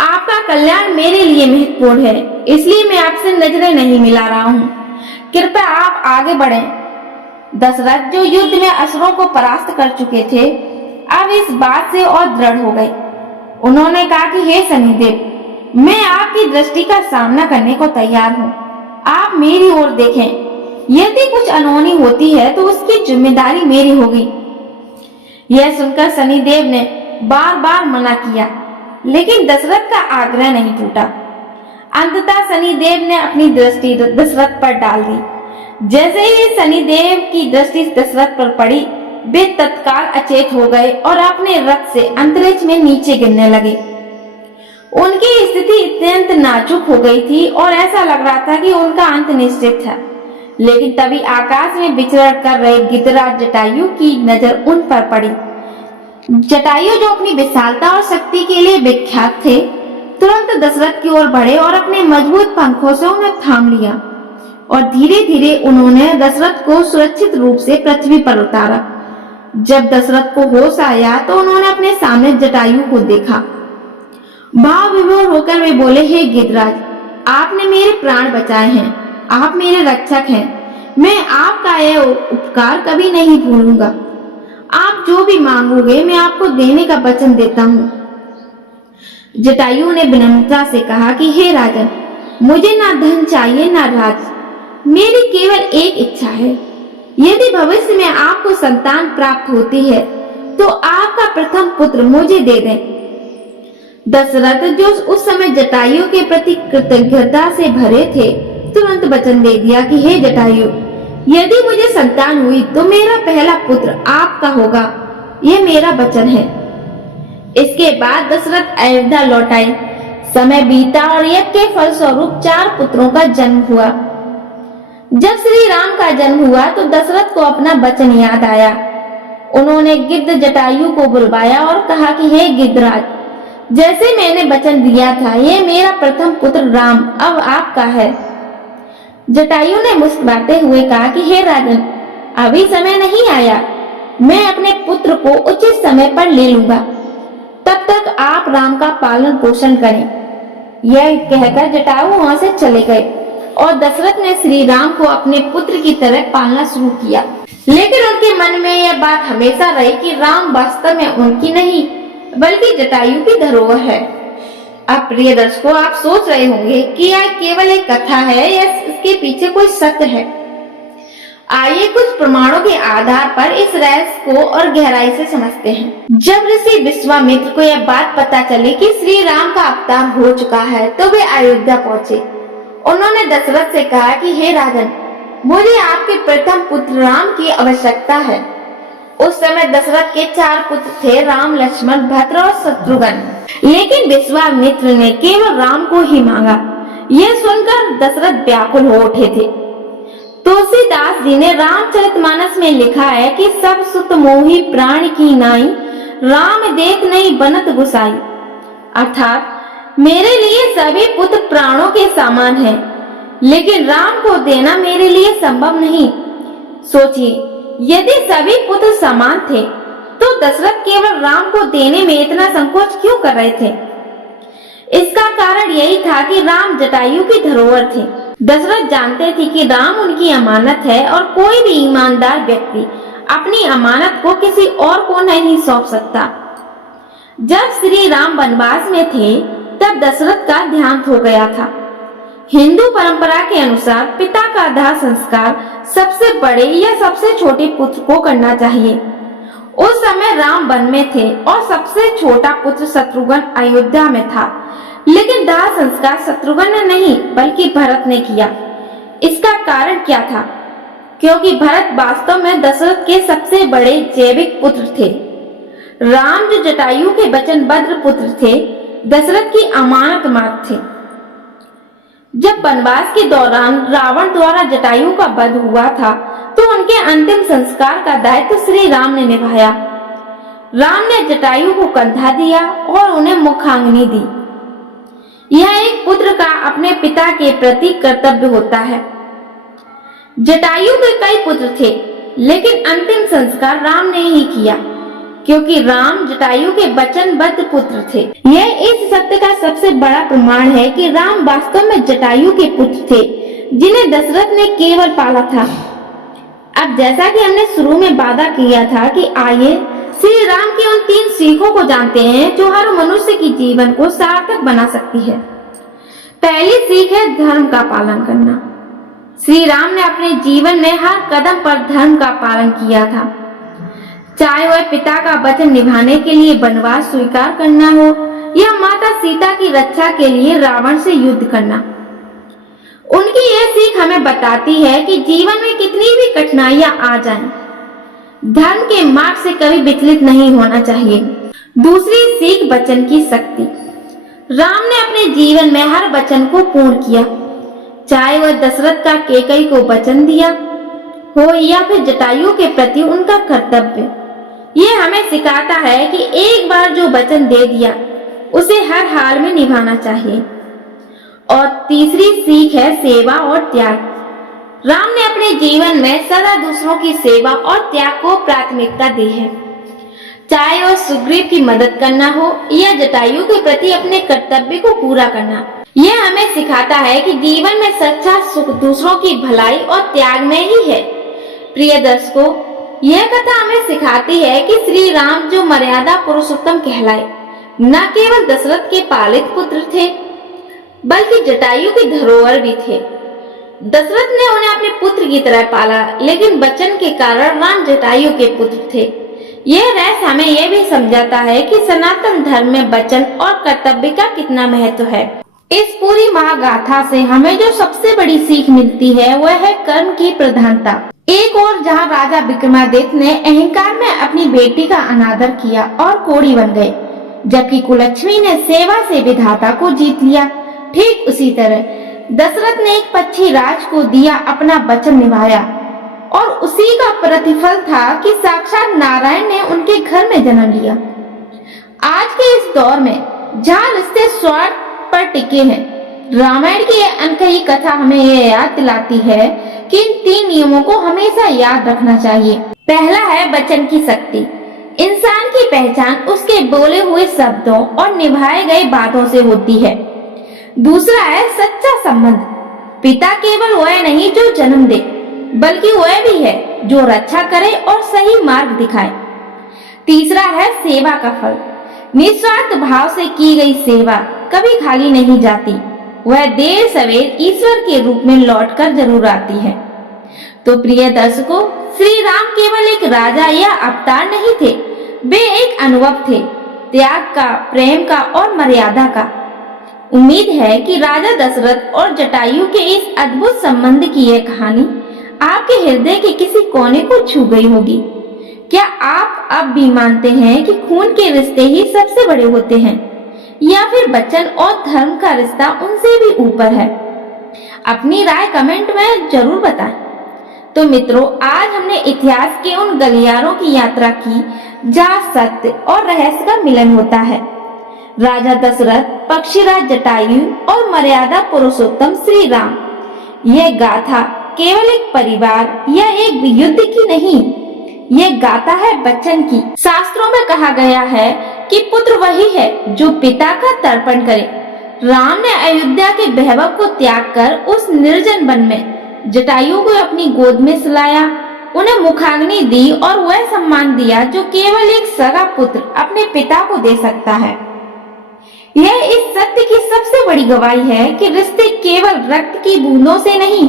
आपका कल्याण मेरे लिए महत्वपूर्ण है, इसलिए मैं आपसे नजरें नहीं मिला रहा हूँ। कृपया आप आगे बढ़ें। दशरथ, जो युद्ध में असुरों को परास्त कर चुके थे, अब इस बात से और दृढ़ हो गए। उन्होंने कहा कि हे शनिदेव, मैं आपकी दृष्टि का सामना करने को तैयार हूँ। आप मेरी ओर देखें। यदि कुछ अनहोनी होती है तो उसकी जिम्मेदारी मेरी होगी। यह सुनकर शनिदेव ने बार बार मना किया, लेकिन दशरथ का आग्रह नहीं टूटा। अंततः शनिदेव ने अपनी दृष्टि दशरथ पर डाल दी। जैसे ही शनिदेव की दृष्टि दशरथ पर पड़ी, वे तत्काल अचेत हो गए और अपने रथ से अंतरिक्ष में नीचे गिरने लगे। उनकी स्थिति अत्यंत नाजुक हो गई थी और ऐसा लग रहा था कि उनका अंत निश्चित था। लेकिन तभी आकाश में विचरण कर रहे गिद्धराज जटायु की नजर उन पर पड़ी। जटायु, जो अपनी विशालता और शक्ति के लिए विख्यात थे, तुरंत दशरथ की ओर बढ़े और अपने मजबूत पंखों से उन्हें थाम लिया और धीरे धीरे उन्होंने दशरथ को सुरक्षित रूप से पृथ्वी पर उतारा। जब दशरथ को होश आया तो उन्होंने अपने सामने जटायु को देखा। भाव विभोर होकर वे बोले, हे गिद्धराज, आपने मेरे प्राण बचाए हैं, आप मेरे रक्षक हैं। मैं आपका यह उपकार कभी नहीं भूलूंगा। आप जो भी मांगोगे मैं आपको देने का वचन देता हूँ। जटायु ने विनम्रता से कहा कि हे राजन, मुझे ना धन चाहिए ना राज, मेरी केवल एक इच्छा है। यदि भविष्य में आपको संतान प्राप्त होती है तो आपका प्रथम पुत्र मुझे दे दें। दशरथ, जो उस समय जटायु के प्रति कृतज्ञता से भरे थे, तुरंत वचन दे दिया कि हे जटायु, यदि मुझे संतान हुई तो मेरा पहला पुत्र आपका होगा, ये मेरा वचन है। इसके बाद दशरथ अयोध्या लौट आए। समय बीता और यज्ञ के फलस्वरूप 4 पुत्रों का जन्म हुआ। जब श्री राम का जन्म हुआ तो दशरथ को अपना वचन याद आया। उन्होंने गिद्ध जटायु को बुलवाया और कहा कि हे गिद्धराज, जैसे मैंने वचन दिया था, ये मेरा प्रथम पुत्र राम अब आपका है। जटायु ने मुस्कुराते हुए कहा कि हे राजन, अभी समय नहीं आया, मैं अपने पुत्र को उचित समय पर ले लूंगा, तब तक आप राम का पालन पोषण करें। यह कहकर जटायु वहां से चले गए और दशरथ ने श्री राम को अपने पुत्र की तरह पालना शुरू किया। लेकिन उनके मन में यह बात हमेशा रही कि राम वास्तव में उनकी नहीं बल्कि जटायु की धरोहर है। अब प्रिय दर्शकों, आप सोच रहे होंगे कि यह केवल एक कथा है या इसके पीछे कोई सत्य है। आइए कुछ प्रमाणों के आधार पर इस रहस्य को और गहराई से समझते हैं। जब ऋषि विश्वामित्र को यह बात पता चली कि श्री राम का अवतार हो चुका है तो वे अयोध्या पहुँचे। उन्होंने दशरथ से कहा कि हे राजन, मुझे आपके प्रथम पुत्र राम की आवश्यकता है। उस समय दशरथ के 4 पुत्र थे, राम, लक्ष्मण, भद्र और शत्रुघ्न। लेकिन विश्वामित्र ने केवल राम को ही मांगा। यह सुनकर दशरथ व्याकुल हो उठे थे। तुलसीदास जी ने रामचरितमानस में लिखा है कि सब सुत मोहि प्राण की नाई, राम देख नहीं बनत गुसाई। अर्थात मेरे लिए सभी पुत्र प्राणों के समान हैं, लेकिन राम को देना मेरे लिए संभव नहीं। सोचिए, यदि सभी पुत्र समान थे तो दशरथ केवल राम को देने में इतना संकोच क्यों कर रहे थे? इसका कारण यही था कि राम जटायु की धरोहर थे। दशरथ जानते थे कि राम उनकी अमानत है और कोई भी ईमानदार व्यक्ति अपनी अमानत को किसी और को नहीं सौंप सकता। जब श्री राम वनवास में थे तब दशरथ का देहांत हो गया था। हिंदू परंपरा के अनुसार पिता का दाह संस्कार सबसे बड़े या सबसे छोटे पुत्र को करना चाहिए। उस समय राम वन में थे और सबसे छोटा पुत्र शत्रुघ्न अयोध्या में था, लेकिन दाह संस्कार शत्रुघ्न ने नहीं बल्कि भरत ने किया। इसका कारण क्या था? क्योंकि भरत वास्तव में दशरथ के सबसे बड़े जैविक पुत्र थे। राम जो जटायु के वचनबद्ध पुत्र थे, दशरथ की अमानत मात्र थे। जब वनवास के दौरान रावण द्वारा जटायु का वध हुआ था तो उनके अंतिम संस्कार का दायित्व श्री राम ने निभाया। राम ने जटायु को कंधा दिया और उन्हें मुखाग्नि दी। यह एक पुत्र का अपने पिता के प्रति कर्तव्य होता है। जटायु के कई पुत्र थे, लेकिन अंतिम संस्कार राम ने ही किया, क्योंकि राम जटायु के वचनबद्ध पुत्र थे। यह इस सत्य का सबसे बड़ा प्रमाण है कि राम वास्तव में जटायु के पुत्र थे, जिन्हें दशरथ ने केवल पाला था। अब जैसा कि हमने शुरू में वादा किया था कि आइए श्री राम की उन 3 सीखों को जानते हैं जो हर मनुष्य की जीवन को सार्थक बना सकती है। पहली सीख है धर्म का पालन करना। श्री राम ने अपने जीवन में हर कदम पर धर्म का पालन किया था, चाहे वह पिता का वचन निभाने के लिए वनवास स्वीकार करना हो या माता सीता की रक्षा के लिए रावण से युद्ध करना। उनकी यह सीख हमें बताती है कि जीवन में कितनी भी कठिनाइयां आ जाएं, धर्म के मार्ग से कभी विचलित नहीं होना चाहिए। दूसरी सीख वचन की शक्ति। राम ने अपने जीवन में हर वचन को पूर्ण किया, चाहे वह दशरथ का कैकेयी को वचन दिया हो या फिर जटायु के प्रति उनका कर्तव्य। यह हमें सिखाता है कि एक बार जो वचन दे दिया उसे हर हाल में निभाना चाहिए। और तीसरी सीख है सेवा और त्याग। राम ने अपने जीवन में सदा दूसरों की सेवा और त्याग को प्राथमिकता दी है, चाहे वह सुग्रीव की मदद करना हो या जटायु के प्रति अपने कर्तव्य को पूरा करना। यह हमें सिखाता है कि जीवन में सच्चा सुख दूसरों की भलाई और त्याग में ही है। प्रिय दर्शकों, यह कथा हमें सिखाती है कि श्री राम जो मर्यादा पुरुषोत्तम कहलाए, न केवल दशरथ के पालित पुत्र थे बल्कि जटायु की धरोहर भी थे। दशरथ ने उन्हें अपने पुत्र की तरह पाला, लेकिन बचन के कारण राम जटायु के पुत्र थे। यह रहस्य हमें यह भी समझाता है कि सनातन धर्म में वचन और कर्तव्य का कितना महत्व है। इस पूरी महागाथा से हमें जो सबसे बड़ी सीख मिलती है वह है कर्म की प्रधानता। एक ओर जहाँ राजा विक्रमादित्य ने अहंकार में अपनी बेटी का अनादर किया और कोढ़ी बन गए, जबकि कुलक्ष्मी ने सेवा से विधाता को जीत लिया, ठीक उसी तरह दशरथ ने एक पक्षी राज को दिया अपना वचन निभाया, और उसी का प्रतिफल था कि साक्षात नारायण ने उनके घर में जन्म लिया। आज के इस दौर में जहाँ रिश्ते स्वार्थ पर टिके हैं, रामायण की यह अनकही कथा हमें यह याद दिलाती है कि इन 3 नियमों को हमेशा याद रखना चाहिए। पहला है वचन की शक्ति। इंसान की पहचान उसके बोले हुए शब्दों और निभाए गए बातों से होती है। दूसरा है सच्चा संबंध। पिता केवल वह नहीं जो जन्म दे, बल्कि वह भी है जो रक्षा करे और सही मार्ग दिखाए। तीसरा है सेवा का फल। निस्वार्थ भाव से की गई सेवा कभी खाली नहीं जाती, वह देर सवेर ईश्वर के रूप में लौटकर जरूर आती है। तो प्रिय दर्शकों, श्री राम केवल एक राजा या अवतार नहीं थे, वे एक अनुभव थे, त्याग का, प्रेम का और मर्यादा का। उम्मीद है कि राजा दशरथ और जटायु के इस अद्भुत संबंध की यह कहानी आपके हृदय के किसी कोने को छू गई होगी। क्या आप अब भी मानते हैं कि खून के रिश्ते ही सबसे बड़े होते हैं, या फिर वचन और धर्म का रिश्ता उनसे भी ऊपर है? अपनी राय कमेंट में जरूर बताएं। तो मित्रों, आज हमने इतिहास के उन गलियारों की यात्रा की जहाँ सत्य और रहस्य का मिलन होता है। राजा दशरथ, पक्षीराज जटायु और मर्यादा पुरुषोत्तम श्री राम। यह गाथा केवल एक परिवार या एक युद्ध की नहीं, यह गाथा है वचन की। शास्त्रों में कहा गया है कि पुत्र वही है जो पिता का तर्पण करे। राम ने अयोध्या के वैभव को त्याग कर उस निर्जन वन में जटायु को अपनी गोद में सुलाया, उन्हें मुखाग्नि दी और वह सम्मान दिया जो केवल एक सगा पुत्र अपने पिता को दे सकता है। यह इस सत्य की सबसे बड़ी गवाही है कि रिश्ते केवल रक्त की बूंदों से नहीं,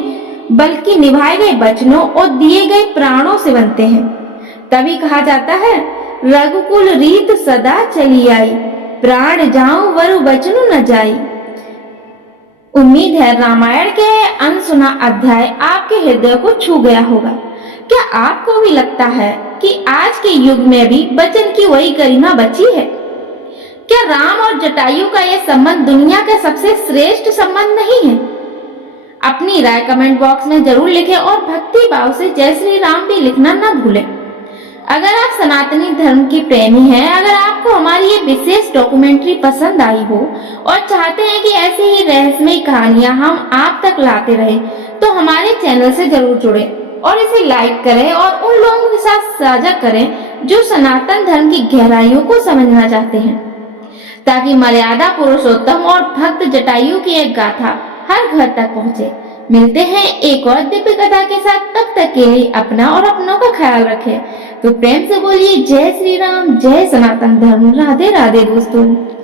बल्कि निभाए गए वचनों और दिए गए प्राणों से बनते हैं। तभी कहा जाता है, रघुकुल रीत सदा चली आई, प्राण जाऊं वरु वचनु न जाई। उम्मीद है रामायण के अनसुना अध्याय आपके हृदय को छू गया होगा। क्या आपको भी लगता है कि आज के युग में भी वचन की वही गरिमा बची है? क्या राम और जटायु का यह संबंध दुनिया का सबसे श्रेष्ठ संबंध नहीं है? अपनी राय कमेंट बॉक्स में जरूर लिखें और भक्ति भाव से जय श्री राम भी लिखना न भूलें। अगर आप सनातनी धर्म के प्रेमी हैं, अगर आपको हमारी ये विशेष डॉक्यूमेंट्री पसंद आई हो और चाहते हैं कि ऐसे ही रहस्यमयी कहानियां हम आप तक लाते रहे, तो हमारे चैनल से जरूर जुड़ें और इसे लाइक करें और उन लोगों के साथ साझा करें जो सनातन धर्म की गहराइयों को समझना चाहते हैं, ताकि मर्यादा पुरुषोत्तम और भक्त जटायु की एक गाथा हर घर तक पहुँचे। मिलते हैं एक और दिव्य कथा के साथ, तब तक के लिए अपना और अपनों का ख्याल रखें। तो प्रेम से बोलिए जय श्री राम, जय सनातन धर्म। राधे राधे दोस्तों।